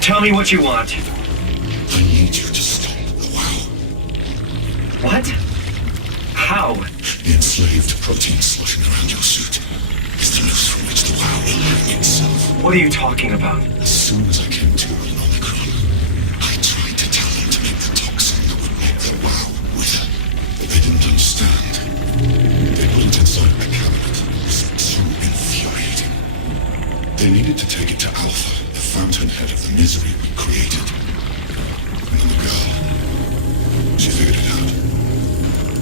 Tell me what you want. I need you to stop the WoW. What? How? The enslaved protein sloshing around your suit is the noose from which the WoW will live itself. What are you talking about? As soon as I came to in Omicron, I tried to tell them to make the toxin that would make the WoW wither. But they didn't understand. They went inside a cabinet. It was too infuriating. They needed to take it to Alpha, the fountainhead of the misery we created. And then the girl, she figured it out.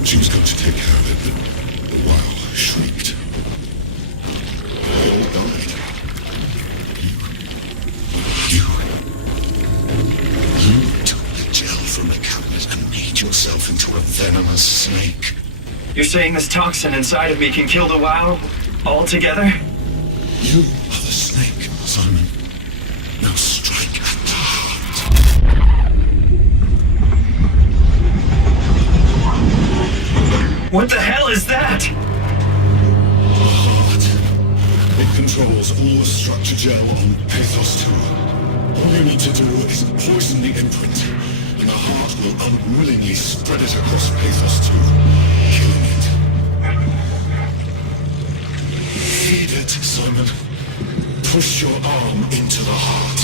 She was going to take care of it, but the WoW shrieked. They all died. You took the gel from the cabinet and made yourself into a venomous snake. You're saying this toxin inside of me can kill the WoW altogether? You are the snake, Simon. Now strike at the heart. What the hell is that? The heart. It controls all the structure gel on Pathos 2. All you need to do is poison the imprint, and the heart will unwillingly spread it across Pathos 2, killing it. Feed it, Simon. Push your arm into the heart.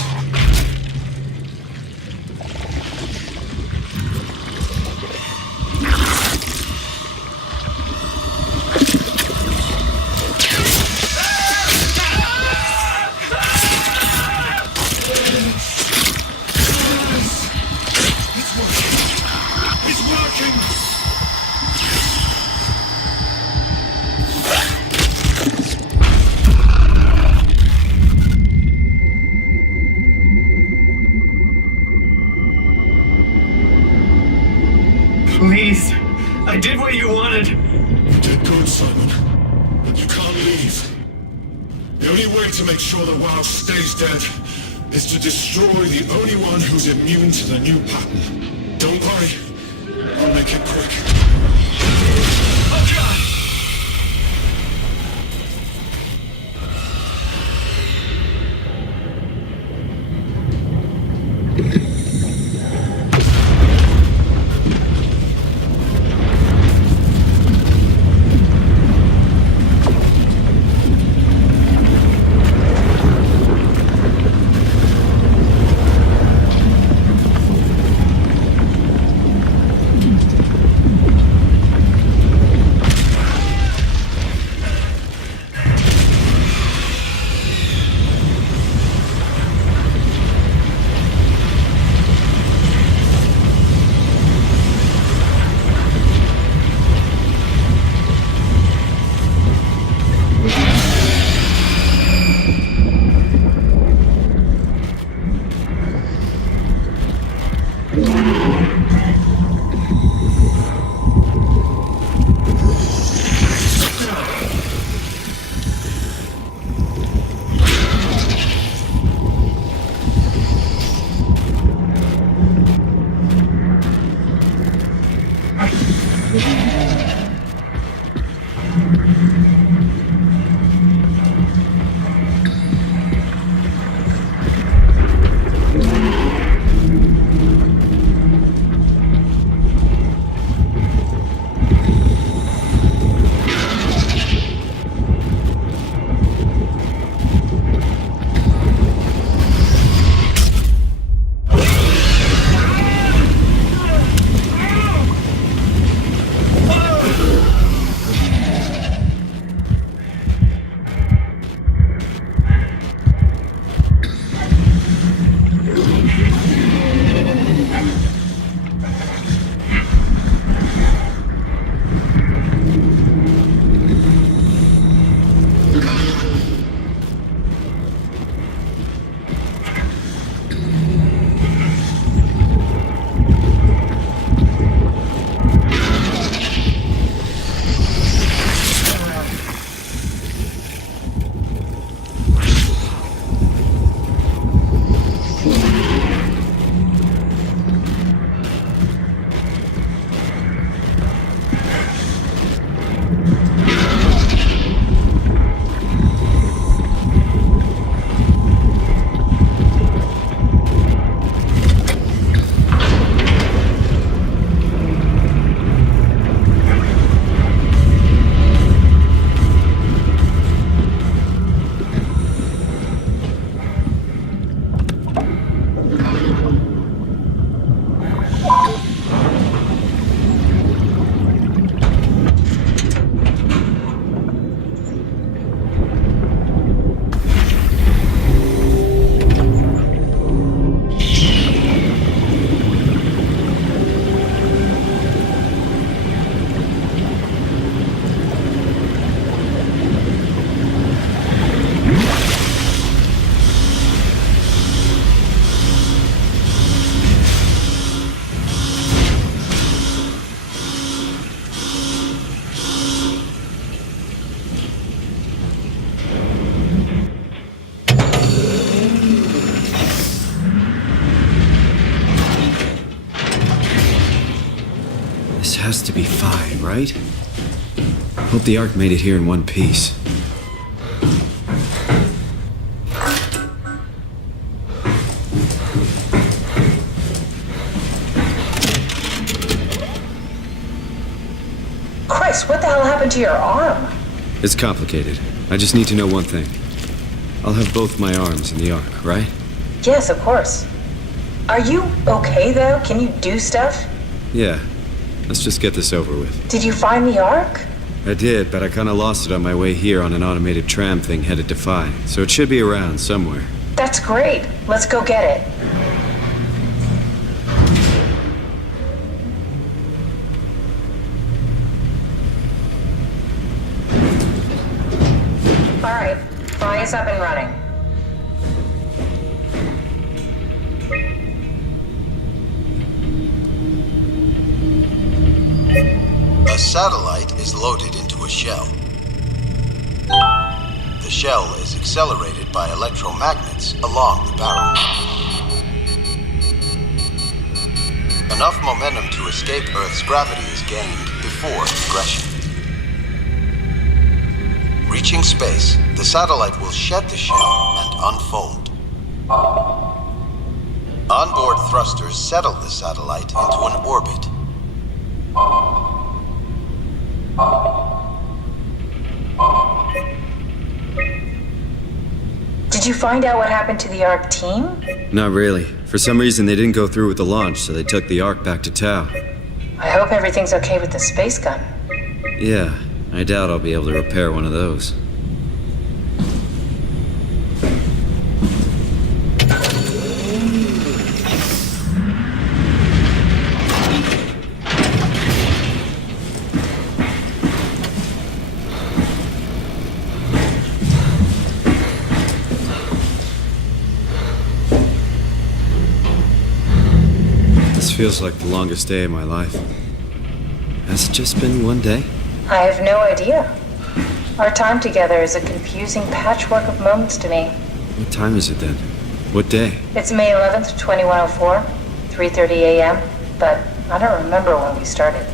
It's working! Please, I did what you wanted. You did good, Simon. But you can't leave. The only way to make sure the WoW stays dead is to destroy the only one who's immune to the new pattern. Don't worry. I'll make it quick. Oh, God! defy, right? Hope the Ark made it here in one piece. Chris, what the hell happened to your arm? It's complicated. I just need to know one thing. I'll have both my arms in the Ark, right? Yes, of course. Are you okay, though? Can you do stuff? Yeah. Let's just get this over with. Did you find the Ark? I did, but I kinda lost it on my way here on an automated tram thing headed to Phi. So it should be around somewhere. That's great. Let's go get it. All right. Phi is up and running. A satellite is loaded into a shell. The shell is accelerated by electromagnets along the barrel. Enough momentum to escape Earth's gravity is gained before regression. Reaching space, the satellite will shed the shell and unfold. Onboard thrusters settle the satellite into an orbit. Did you find out what happened to the Ark team? Not really. For some reason, they didn't go through with the launch, so they took the Ark back to Tau. I hope everything's okay with the space gun. Yeah, I doubt I'll be able to repair one of those. Feels like the longest day of my life. Has it just been one day? I have no idea. Our time together is a confusing patchwork of moments to me. What time is it then? What day? It's May 11th, 2104, 3:30 a.m., but I don't remember when we started.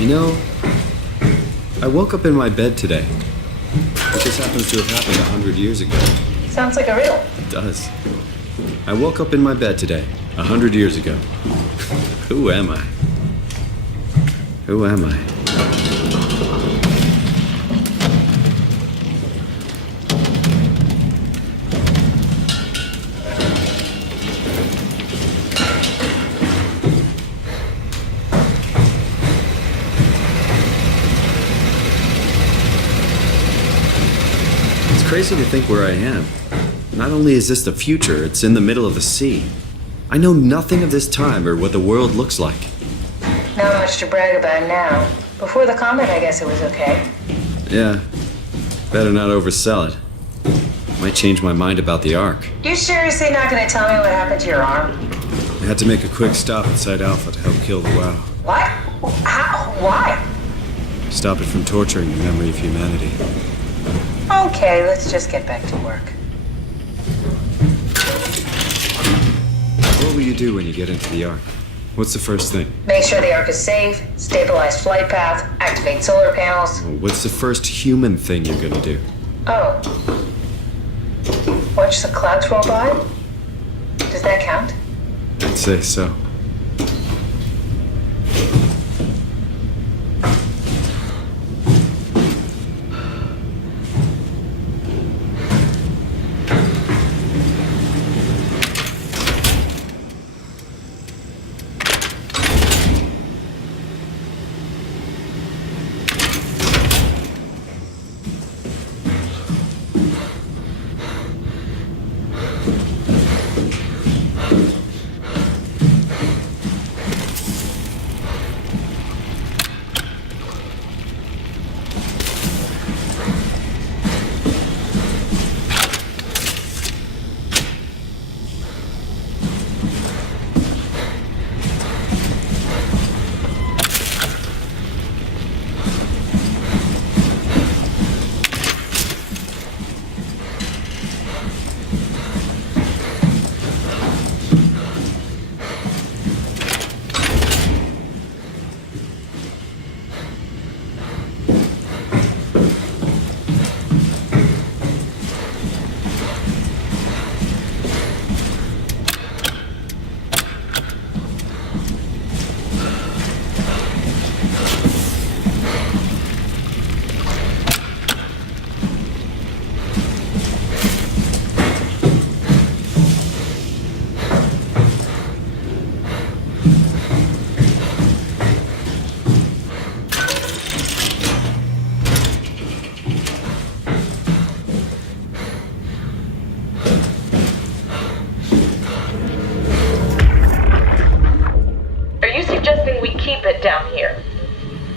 You know, I woke up in my bed today. This happens to have happened 100 years ago. Sounds like a riddle. It does. I woke up in my bed today, 100 years ago. Who am I? Who am I? It's crazy to think where I am. Not only is this the future, it's in the middle of the sea. I know nothing of this time or what the world looks like. Not much to brag about now. Before the comet, I guess it was okay. Yeah. Better not oversell it. Might change my mind about the Ark. You seriously not gonna tell me what happened to your arm? I had to make a quick stop at Site Alpha to help kill the WoW. What? How? Why? Stop it from torturing the memory of humanity. Okay, let's just get back to work. What will you do when you get into the Ark? What's the first thing? Make sure the Ark is safe, stabilize flight path, activate solar panels. What's the first human thing you're gonna do? Oh. Watch the clouds roll by? Does that count? I'd say so.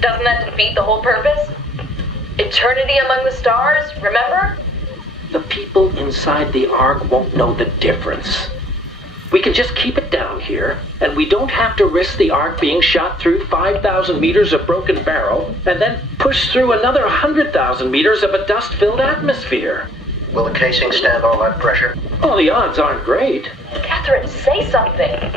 Doesn't that defeat the whole purpose? Eternity among the stars, remember? The people inside the Ark won't know the difference. We can just keep it down here, and we don't have to risk the Ark being shot through 5,000 meters of broken barrel, and then push through another 100,000 meters of a dust-filled atmosphere. Will the casing stand all that pressure? Oh, the odds aren't great. Catherine, say something.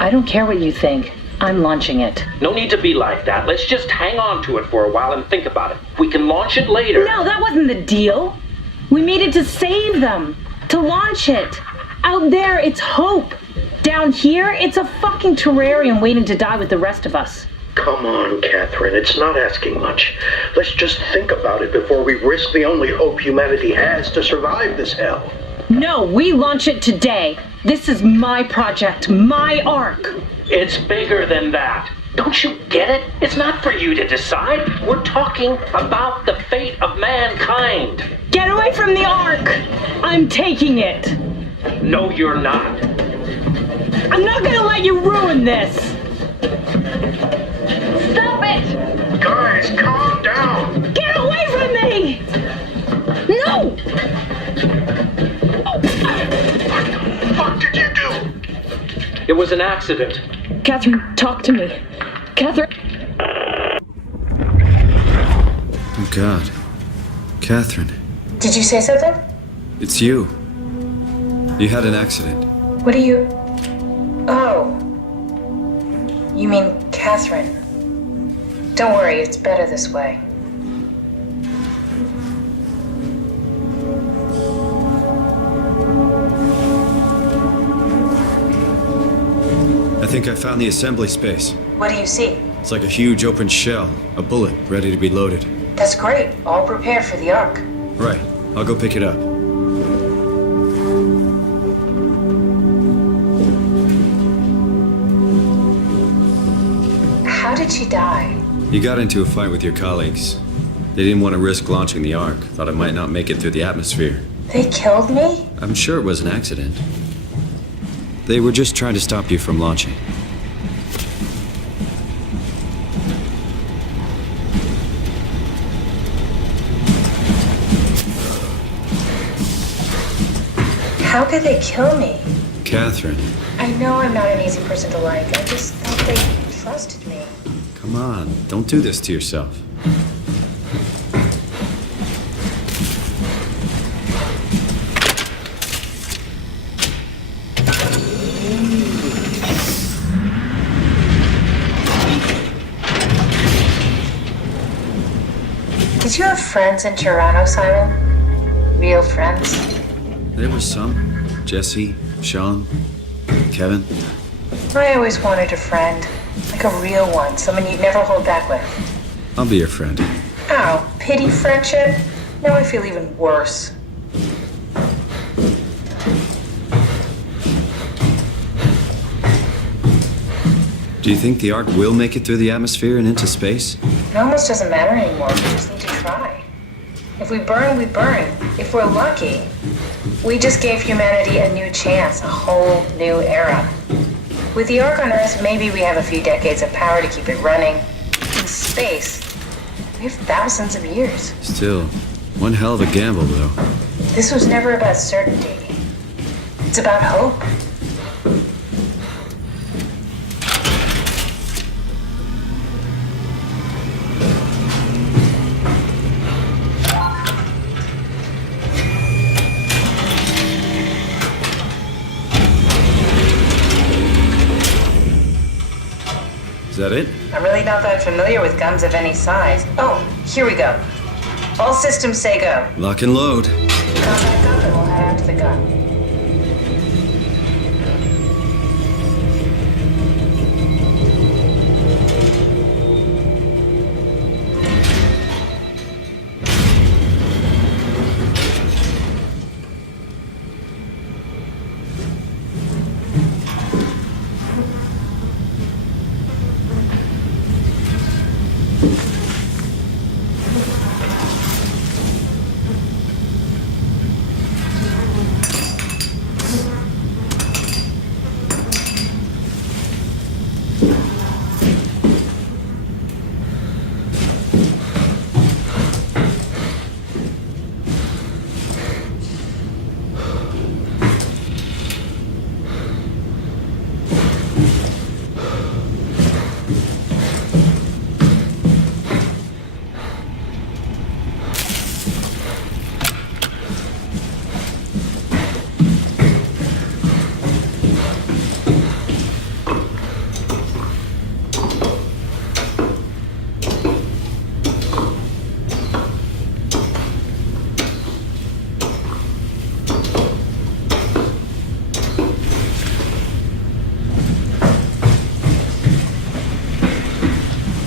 I don't care what you think. I'm launching it. No need to be like that. Let's just hang on to it for a while and think about it. We can launch it later. No, that wasn't the deal. We made it to save them. To launch it. Out there, it's hope. Down here, it's a fucking terrarium waiting to die with the rest of us. Come on, Catherine. It's not asking much. Let's just think about it before we risk the only hope humanity has to survive this hell. No, we launch it today. This is my project, my Ark. It's bigger than that. Don't you get it? It's not for you to decide. We're talking about the fate of mankind. Get away from the Ark! I'm taking it. No, you're not. I'm not gonna let you ruin this. Stop it! Guys, calm down. Get away from me! No! What the fuck did you do? It was an accident. Catherine, talk to me. Catherine. Oh, God. Catherine. Did you say something? It's you. You had an accident. What do you... Oh. You mean Catherine. Don't worry, it's better this way. I think I found the assembly space. What do you see? It's like a huge open shell, a bullet ready to be loaded. That's great. All prepared for the Ark. Right. I'll go pick it up. How did she die? You got into a fight with your colleagues. They didn't want to risk launching the Ark. Thought it might not make it through the atmosphere. They killed me? I'm sure it was an accident. They were just trying to stop you from launching. How could they kill me? Catherine. I know I'm not an easy person to like. I just thought they trusted me. Come on. Don't do this to yourself. Did you have friends in Toronto, Simon? Real friends? There was some. Jesse, Sean, Kevin. I always wanted a friend. Like a real one. Someone you'd never hold back with. I'll be your friend. Ow, pity friendship? Now I feel even worse. Do you think the Ark will make it through the atmosphere and into space? It almost doesn't matter anymore. We just need to try. If we burn, we burn. If we're lucky, we just gave humanity a new chance, a whole new era. With the Ark on Earth, maybe we have a few decades of power to keep it running. In space, we have thousands of years. Still, one hell of a gamble, though. This was never about certainty. It's about hope. Is that it? I'm really not that familiar with guns of any size. Oh, here we go. All systems say go. Lock and load. Combat gun, and we'll head out to the gun.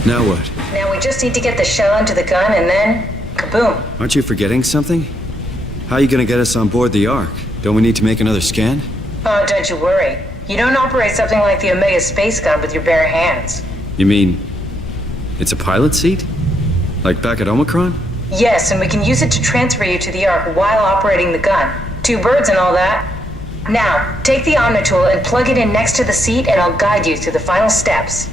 Now what? Now we just need to get the shell into the gun and then, kaboom. Aren't you forgetting something? How are you gonna get us on board the Ark? Don't we need to make another scan? Oh, don't you worry. You don't operate something like the Omega space gun with your bare hands. You mean, it's a pilot seat? Like back at Omicron? Yes, and we can use it to transfer you to the Ark while operating the gun. 2 birds and all that. Now, take the Omnitool and plug it in next to the seat and I'll guide you through the final steps.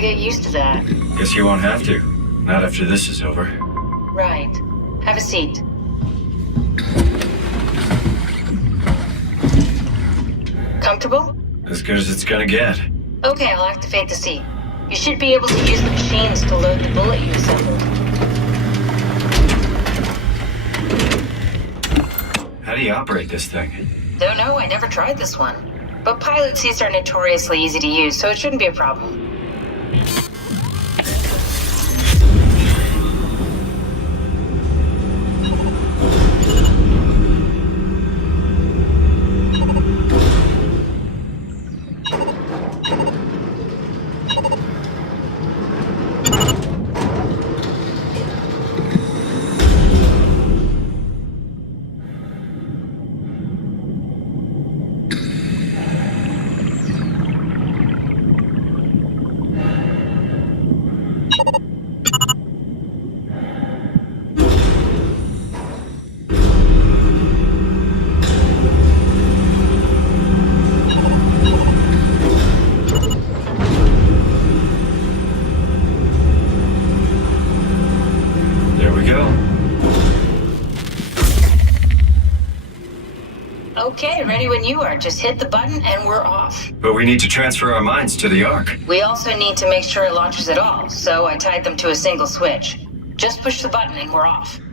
Get used to that. Guess you won't have to. Not after this is over. Right. Have a seat. Comfortable? As good as it's gonna get. Okay, I'll activate the seat. You should be able to use the machines to load the bullet you assembled. How do you operate this thing? Don't know, I never tried this one. But pilot seats are notoriously easy to use, so it shouldn't be a problem. Okay, ready when you are. Just hit the button and we're off. But we need to transfer our minds to the Ark. We also need to make sure it launches at all, so I tied them to a single switch. Just push the button and we're off. Here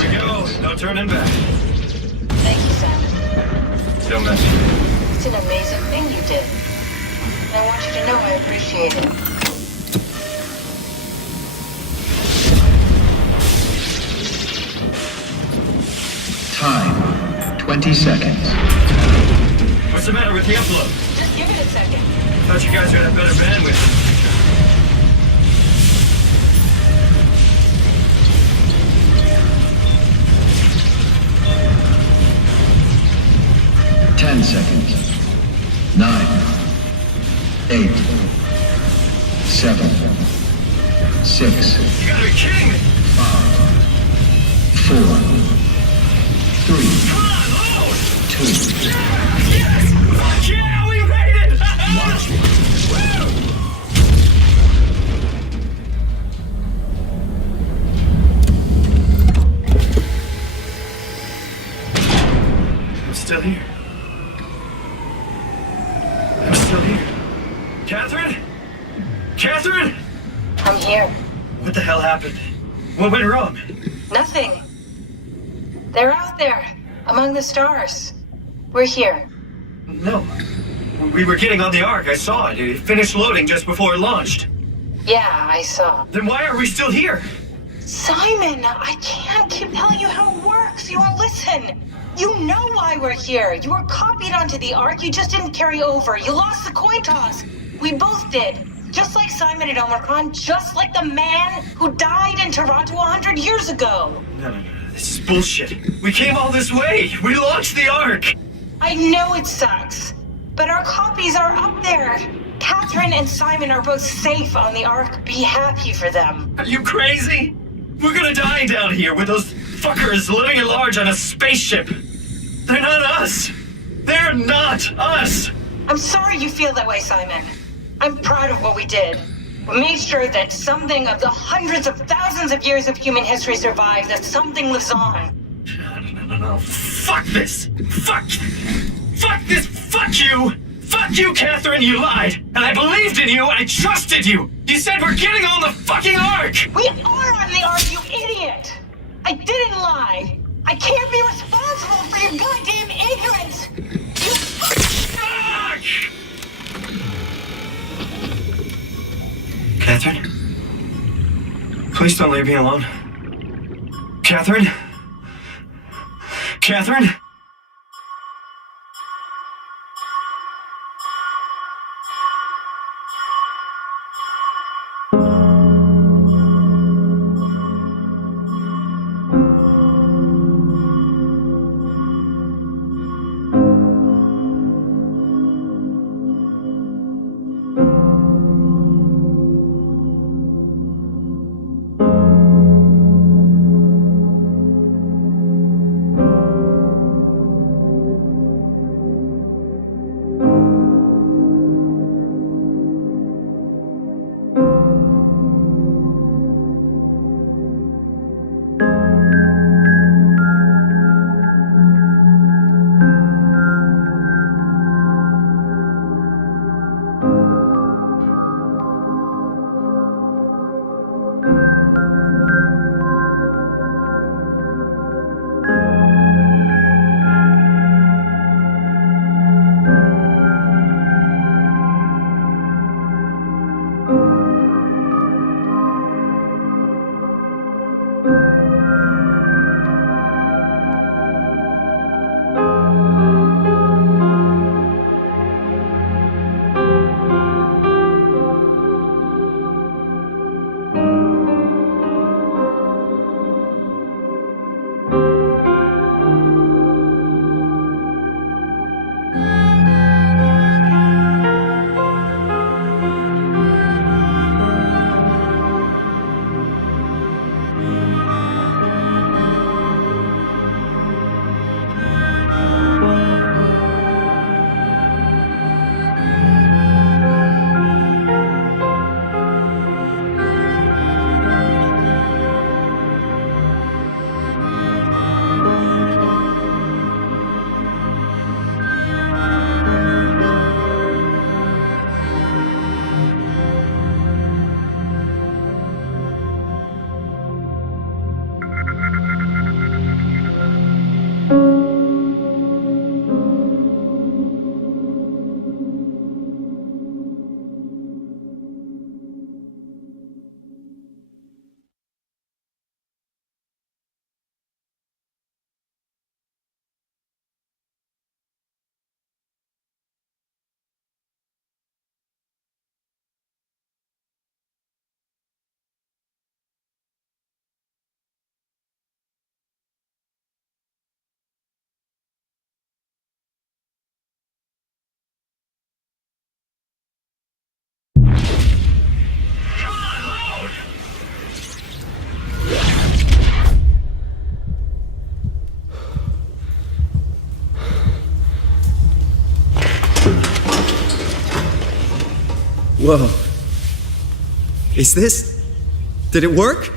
we go. No turning back. Thank you, Simon. Don't mention. It's an amazing thing you did. And I want you to know I appreciate it. Time, 20 seconds. What's the matter with the upload? Just give it a second. Thought you guys would have better bandwidth. 10 seconds. 9, 8, 7, 6. You gotta be kidding me! 5, 4. 3, 2. Yes! Fuck yeah, we made it! I'm still here. I'm still here. Catherine? Catherine? I'm here. What the hell happened? What went wrong? Nothing. They're out there, among the stars. We're here. No. We were getting on the Ark. I saw it. It finished loading just before it launched. Yeah, I saw. Then why are we still here? Simon, I can't keep telling you how it works. sucks. You won't listen. You know why we're here. You were copied onto the Ark. You just didn't carry over. You lost the coin toss. We both did. Just like Simon at Omicron, just like the man who died in Toronto 100 years ago. No. This is bullshit. We came all this way. We launched the Ark. I know it sucks, but our copies are up there. Catherine and Simon are both safe on the Ark. Be happy for them. Are you crazy? We're gonna die down here with those fuckers living at large on a spaceship. They're not us. They're not us. I'm sorry you feel that way, Simon. I'm proud of what we did. We made sure that something of the hundreds of thousands of years of human history survives, that something lives on. No. Fuck this. Fuck this. Fuck you. Fuck you, Catherine. You lied. And I believed in you. I trusted you. You said we're getting on the fucking Ark. We are on the Ark, you idiot. I didn't lie. I can't be responsible for your goddamn ignorance. You fuck! Catherine? Please don't leave me alone. Catherine? Catherine? Whoa. Is this... Did it work?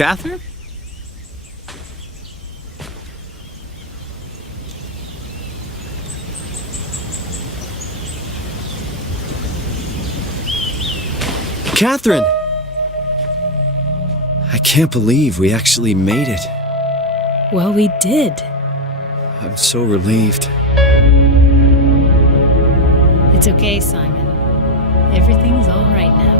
Catherine? Catherine! I can't believe we actually made it. Well, we did. I'm so relieved. It's okay, Simon. Everything's all right now.